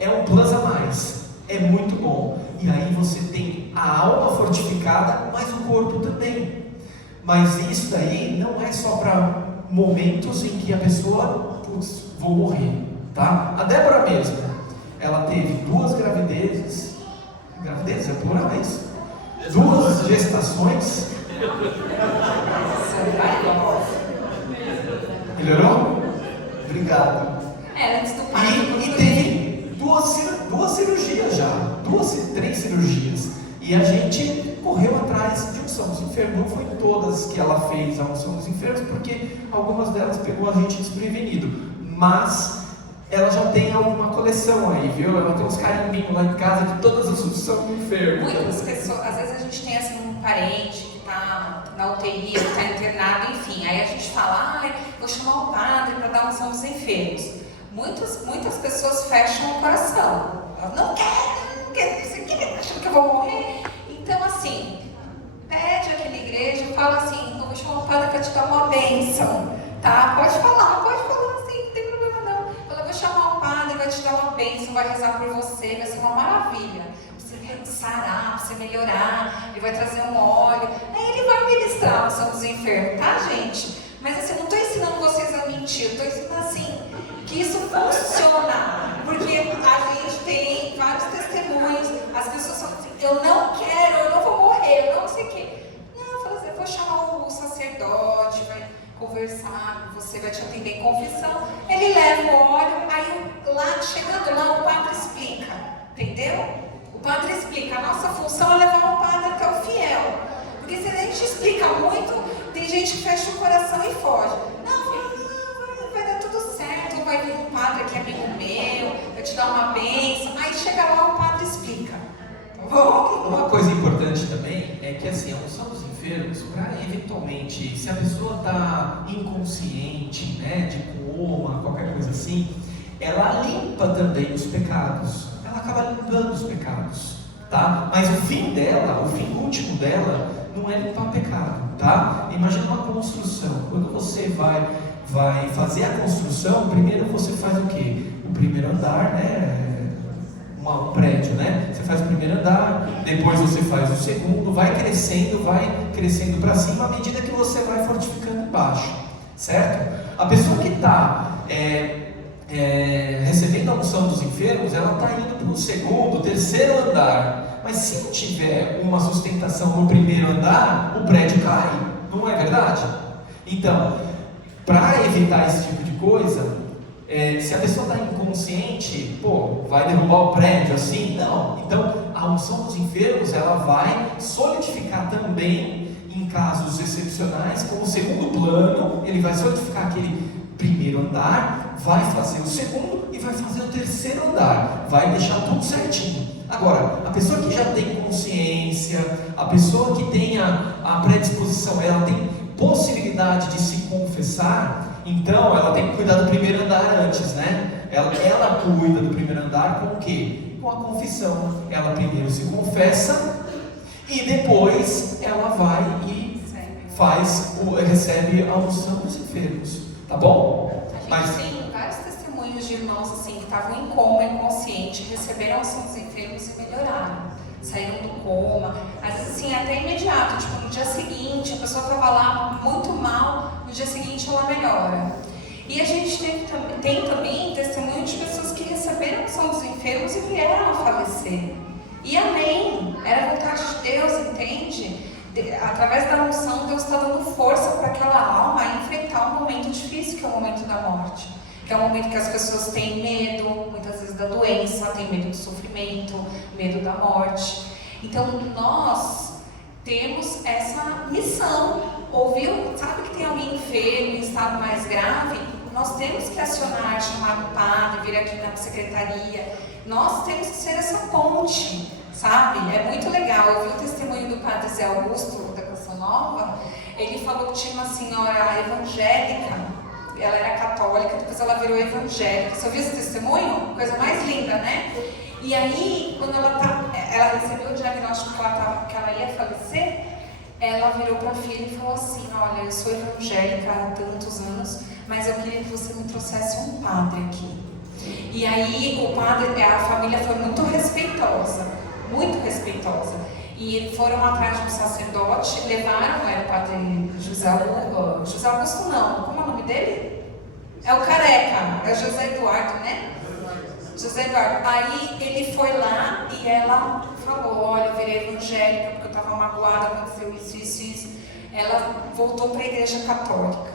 é um plus a mais, é muito bom. E aí você tem a alma fortificada, mas o corpo também. Mas isso daí não é só para momentos em que a pessoa, vou morrer, tá? A Débora mesmo, ela teve 2 gravidezes é plural, é isso? 2 gestações. Melhorou? Obrigado. Antes do parto. E teve 2 cirurgias já, 3 cirurgias. E a gente correu atrás de unção dos enfermos. Não foi todas que ela fez a unção dos enfermos, porque algumas delas pegou a gente desprevenido. Mas ela já tem alguma coleção aí, viu? Ela tem uns carimbinhos lá em casa de todas as unções do enfermo. Muitas pessoas, às vezes a gente tem assim um parente que está na UTI, que está internado, enfim. Aí a gente fala, vou chamar o padre para dar unção dos enfermos. Muitas pessoas fecham o coração. Elas não querem, achando que eu vou morrer. Então, assim, pede aqui na igreja, fala assim: eu vou chamar o padre para te dar uma bênção, tá? Pode falar assim, não tem problema não. Fala, vou chamar o padre, vai te dar uma bênção, vai rezar por você, vai ser uma maravilha. Você vai sarar, pra você melhorar, ele vai trazer um óleo, aí ele vai ministrar a unção dos enfermos, tá, gente? Mas assim, eu não estou ensinando vocês a mentir, eu estou ensinando assim, que isso funciona, porque a gente tem vários testemunhos, as pessoas falam assim: eu não quero, eu não vou morrer, eu não sei o quê. Não, eu falo assim, eu vou chamar o sacerdote, vai conversar com você, vai te atender em confissão, ele leva o óleo, aí lá, chegando lá, o padre explica, entendeu? O padre explica, a nossa função é levar o padre até o fiel. Porque se a gente explica muito, tem gente que fecha o coração e foge. Não, vai dar tudo certo, vai vir um padre que é amigo meu, vai te dar uma bênção. Aí chega lá, o padre explica. Tá bom? Uma coisa importante também é que assim, a unção dos enfermos, para eventualmente, se a pessoa está inconsciente, né, de coma, qualquer coisa assim, ela limpa também os pecados. Ela acaba limpando os pecados, tá? Mas o fim dela, o fim último dela, não é limpar pecado, tá? Imagina uma construção. Quando você vai fazer a construção, primeiro você faz o quê? O primeiro andar, né? Um prédio, né? Você faz o primeiro andar, depois você faz o segundo, vai crescendo para cima à medida que você vai fortificando embaixo, certo? A pessoa que está recebendo a unção dos enfermos, ela está indo para o segundo, terceiro andar, mas se não tiver uma sustentação no primeiro andar, o prédio cai, não é verdade? Então, para evitar esse tipo de coisa, se a pessoa está inconsciente, vai derrubar o prédio assim? Não. Então, a unção dos enfermos, ela vai solidificar também, em casos excepcionais, como segundo plano, ele vai solidificar aquele primeiro andar, vai fazer o segundo e vai fazer o terceiro andar, vai deixar tudo certinho. Agora, a pessoa que já tem consciência, a pessoa que tem a predisposição, ela tem possibilidade de se confessar, então ela tem que cuidar do primeiro andar antes, né? Ela cuida do primeiro andar com o quê? Com a confissão. Ela primeiro se confessa e depois ela vai e recebe a unção dos enfermos, tá bom? A gente tem vários testemunhos de irmãos assim que estavam em coma, inconsciente, receberam a unção dos enfermos e melhoraram. Saíram do coma, às vezes assim, até imediato, tipo no dia seguinte, a pessoa estava lá muito mal, no dia seguinte ela melhora. E a gente tem também testemunho de pessoas que receberam a unção dos enfermos e vieram a falecer. E amém, era a vontade de Deus, entende? Através da unção, Deus está dando força para aquela alma enfrentar um momento difícil, que é o momento da morte. Que é um momento que as pessoas têm medo, muitas vezes da doença, têm medo do sofrimento, medo da morte. Então nós temos essa missão. Ouviu? Sabe que tem alguém enfermo, em estado mais grave? Nós temos que acionar, chamar o padre, vir aqui na secretaria. Nós temos que ser essa ponte, sabe? É muito legal. Eu vi o testemunho do padre Zé Augusto, da Canção Nova. Ele falou que tinha uma senhora evangélica. Ela era católica, depois ela virou evangélica. Você ouviu esse testemunho? Coisa mais linda, né? E aí, quando ela recebeu o diagnóstico que ela ia falecer, ela virou para a filha e falou assim: olha, eu sou evangélica há tantos anos, mas eu queria que você me trouxesse um padre aqui. E aí o padre, a família foi muito respeitosa. E foram atrás de um sacerdote, levaram, era o padre José Augusto não, como é o nome dele? É o careca, é o José Eduardo, né? José Eduardo. Aí ele foi lá e ela falou: olha, eu virei evangélica porque eu estava magoada, aconteceu isso. Ela voltou para a igreja católica.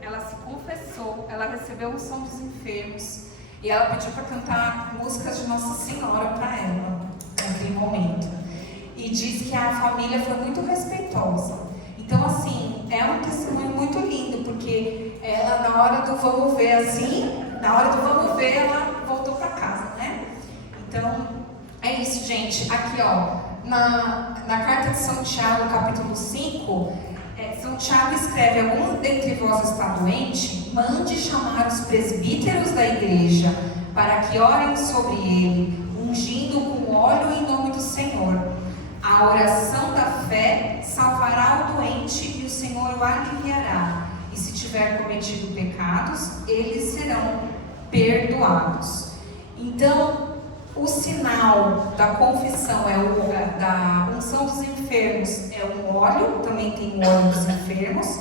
Ela se confessou, ela recebeu a unção dos enfermos e ela pediu para cantar músicas de Nossa Senhora para ela naquele momento. E diz que a família foi muito respeitosa. Então, assim, é um testemunho muito lindo, porque ela, na hora do vamos ver ela voltou para casa, né? Então, é isso, gente. Aqui, ó, na carta de São Tiago, capítulo 5, São Tiago escreve: algum dentre vós está doente, mande chamar os presbíteros da igreja, para que orem sobre ele, ungindo com óleo em nome do Senhor. A oração da fé salvará o doente e o Senhor o aliviará. E se tiver cometido pecados, eles serão perdoados. Então, o sinal da confissão da unção dos enfermos é um óleo, também tem o óleo dos enfermos,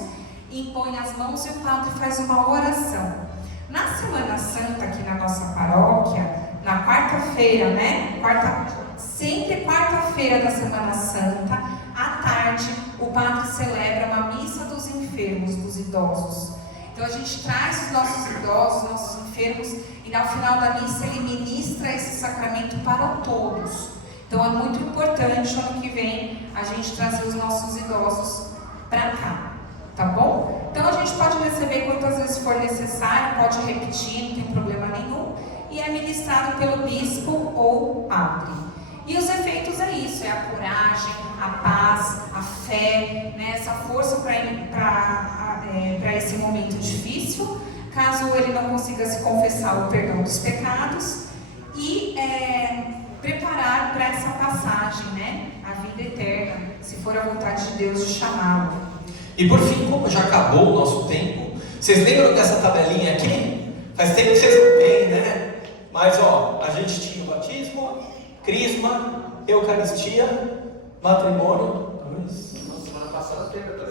impõe as mãos e o padre faz uma oração. Na Semana Santa, aqui na nossa paróquia, na quarta-feira, né? Sempre quarta-feira da Semana Santa, à tarde, o padre celebra uma missa dos enfermos, dos idosos. Então a gente traz os nossos idosos, nossos enfermos, enfermos, e ao final da missa ele ministra esse sacramento para todos. Então é muito importante ano que vem a gente trazer os nossos idosos para cá, tá bom? Então a gente pode receber quantas vezes for necessário, pode repetir, não tem problema nenhum, e é ministrado pelo bispo ou padre. E os efeitos é isso, é a coragem, a paz, a fé, né, essa força para esse momento difícil, caso ele não consiga se confessar o perdão dos pecados, e preparar para essa passagem, né, a vida eterna, se for a vontade de Deus de chamá-lo. E por fim, como já acabou o nosso tempo, vocês lembram dessa tabelinha aqui? Faz tempo que vocês não têm, né? Mas ó, a gente tinha o batismo, crisma, eucaristia, matrimônio,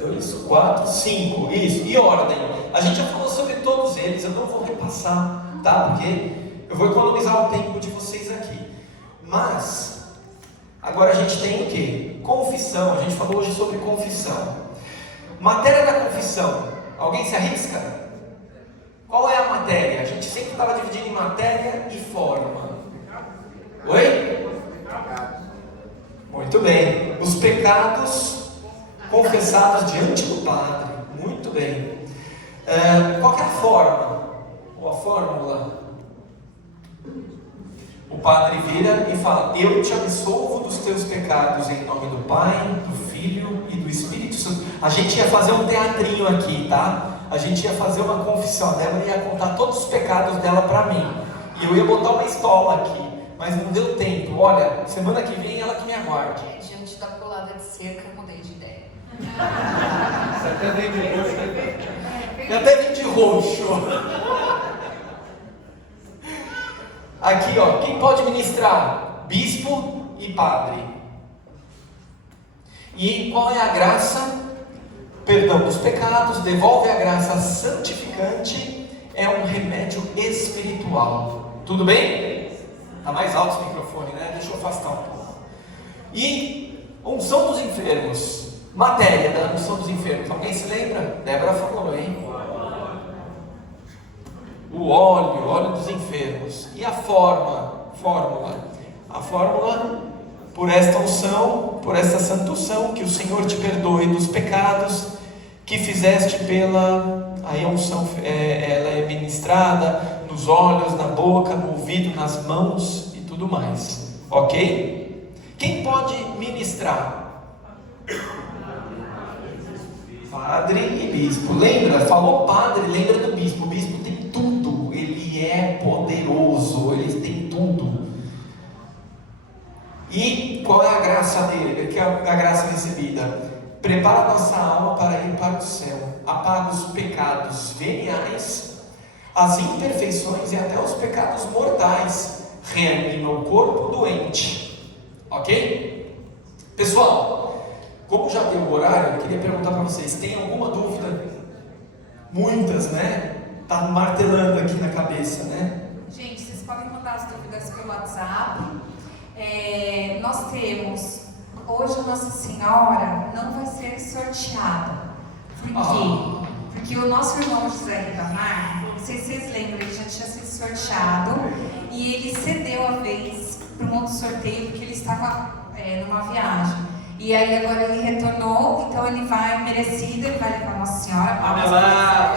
2, 4, 5, isso, e ordem. A gente já falou sobre todos eles, eu não vou repassar, tá? Porque eu vou economizar o tempo de vocês aqui. Mas, agora a gente tem o quê? Confissão, a gente falou hoje sobre confissão. Matéria da confissão, alguém se arrisca? Qual é a matéria? A gente sempre estava dividindo em matéria e forma. Oi? Muito bem. Os pecados confessados diante do Padre. Muito bem. Qual que é a forma? Ou a fórmula? O Padre vira e fala: eu te absolvo dos teus pecados em nome do Pai, do Filho e do Espírito Santo. A gente ia fazer um teatrinho aqui, tá? A gente ia fazer uma confissão dela e ia contar todos os pecados dela para mim. E eu ia botar uma estola aqui, mas não deu tempo. Olha, semana que vem ela que me aguarde. Diante da colada de cerca, eu mudei de ideia. Você até vem de roxo, né? Eu até vim de roxo. Aqui, ó, quem pode ministrar? Bispo e padre. E qual é a graça? Perdão dos pecados, devolve a graça santificante, é um remédio espiritual. Tudo bem? Está mais alto esse microfone, né? Deixa eu afastar um pouco. E unção dos enfermos. Matéria da unção dos enfermos. Alguém se lembra? Débora falou, hein? O óleo dos enfermos. E a fórmula? A fórmula, por esta unção, por esta santa unção, que o Senhor te perdoe dos pecados que fizeste pela... Aí a unção, ela é ministrada nos olhos, na boca, no ouvido, nas mãos e tudo mais. Ok? Quem pode ministrar? Padre e bispo. Lembra? Falou padre, lembra do bispo. O bispo tem tudo. Ele é poderoso. Ele tem tudo. E qual é a graça dele? Que é a graça recebida? Prepara nossa alma para ir para o céu. Apaga os pecados veniais, as imperfeições e até os pecados mortais. Reanima o corpo doente. Ok? Pessoal, como já deu o horário, eu queria perguntar para vocês: tem alguma dúvida? Muitas, né? Tá martelando aqui na cabeça, né? Gente, vocês podem mandar as dúvidas pelo WhatsApp. Nós temos, hoje a Nossa Senhora não vai ser sorteada. Por quê? Porque o nosso irmão José Ribamar, não sei se vocês lembram, ele já tinha sido sorteado e ele cedeu a vez para um outro sorteio porque ele estava numa viagem. E aí agora ele retornou, então ele vai merecido, ele vai levar Nossa Senhora. Olha lá!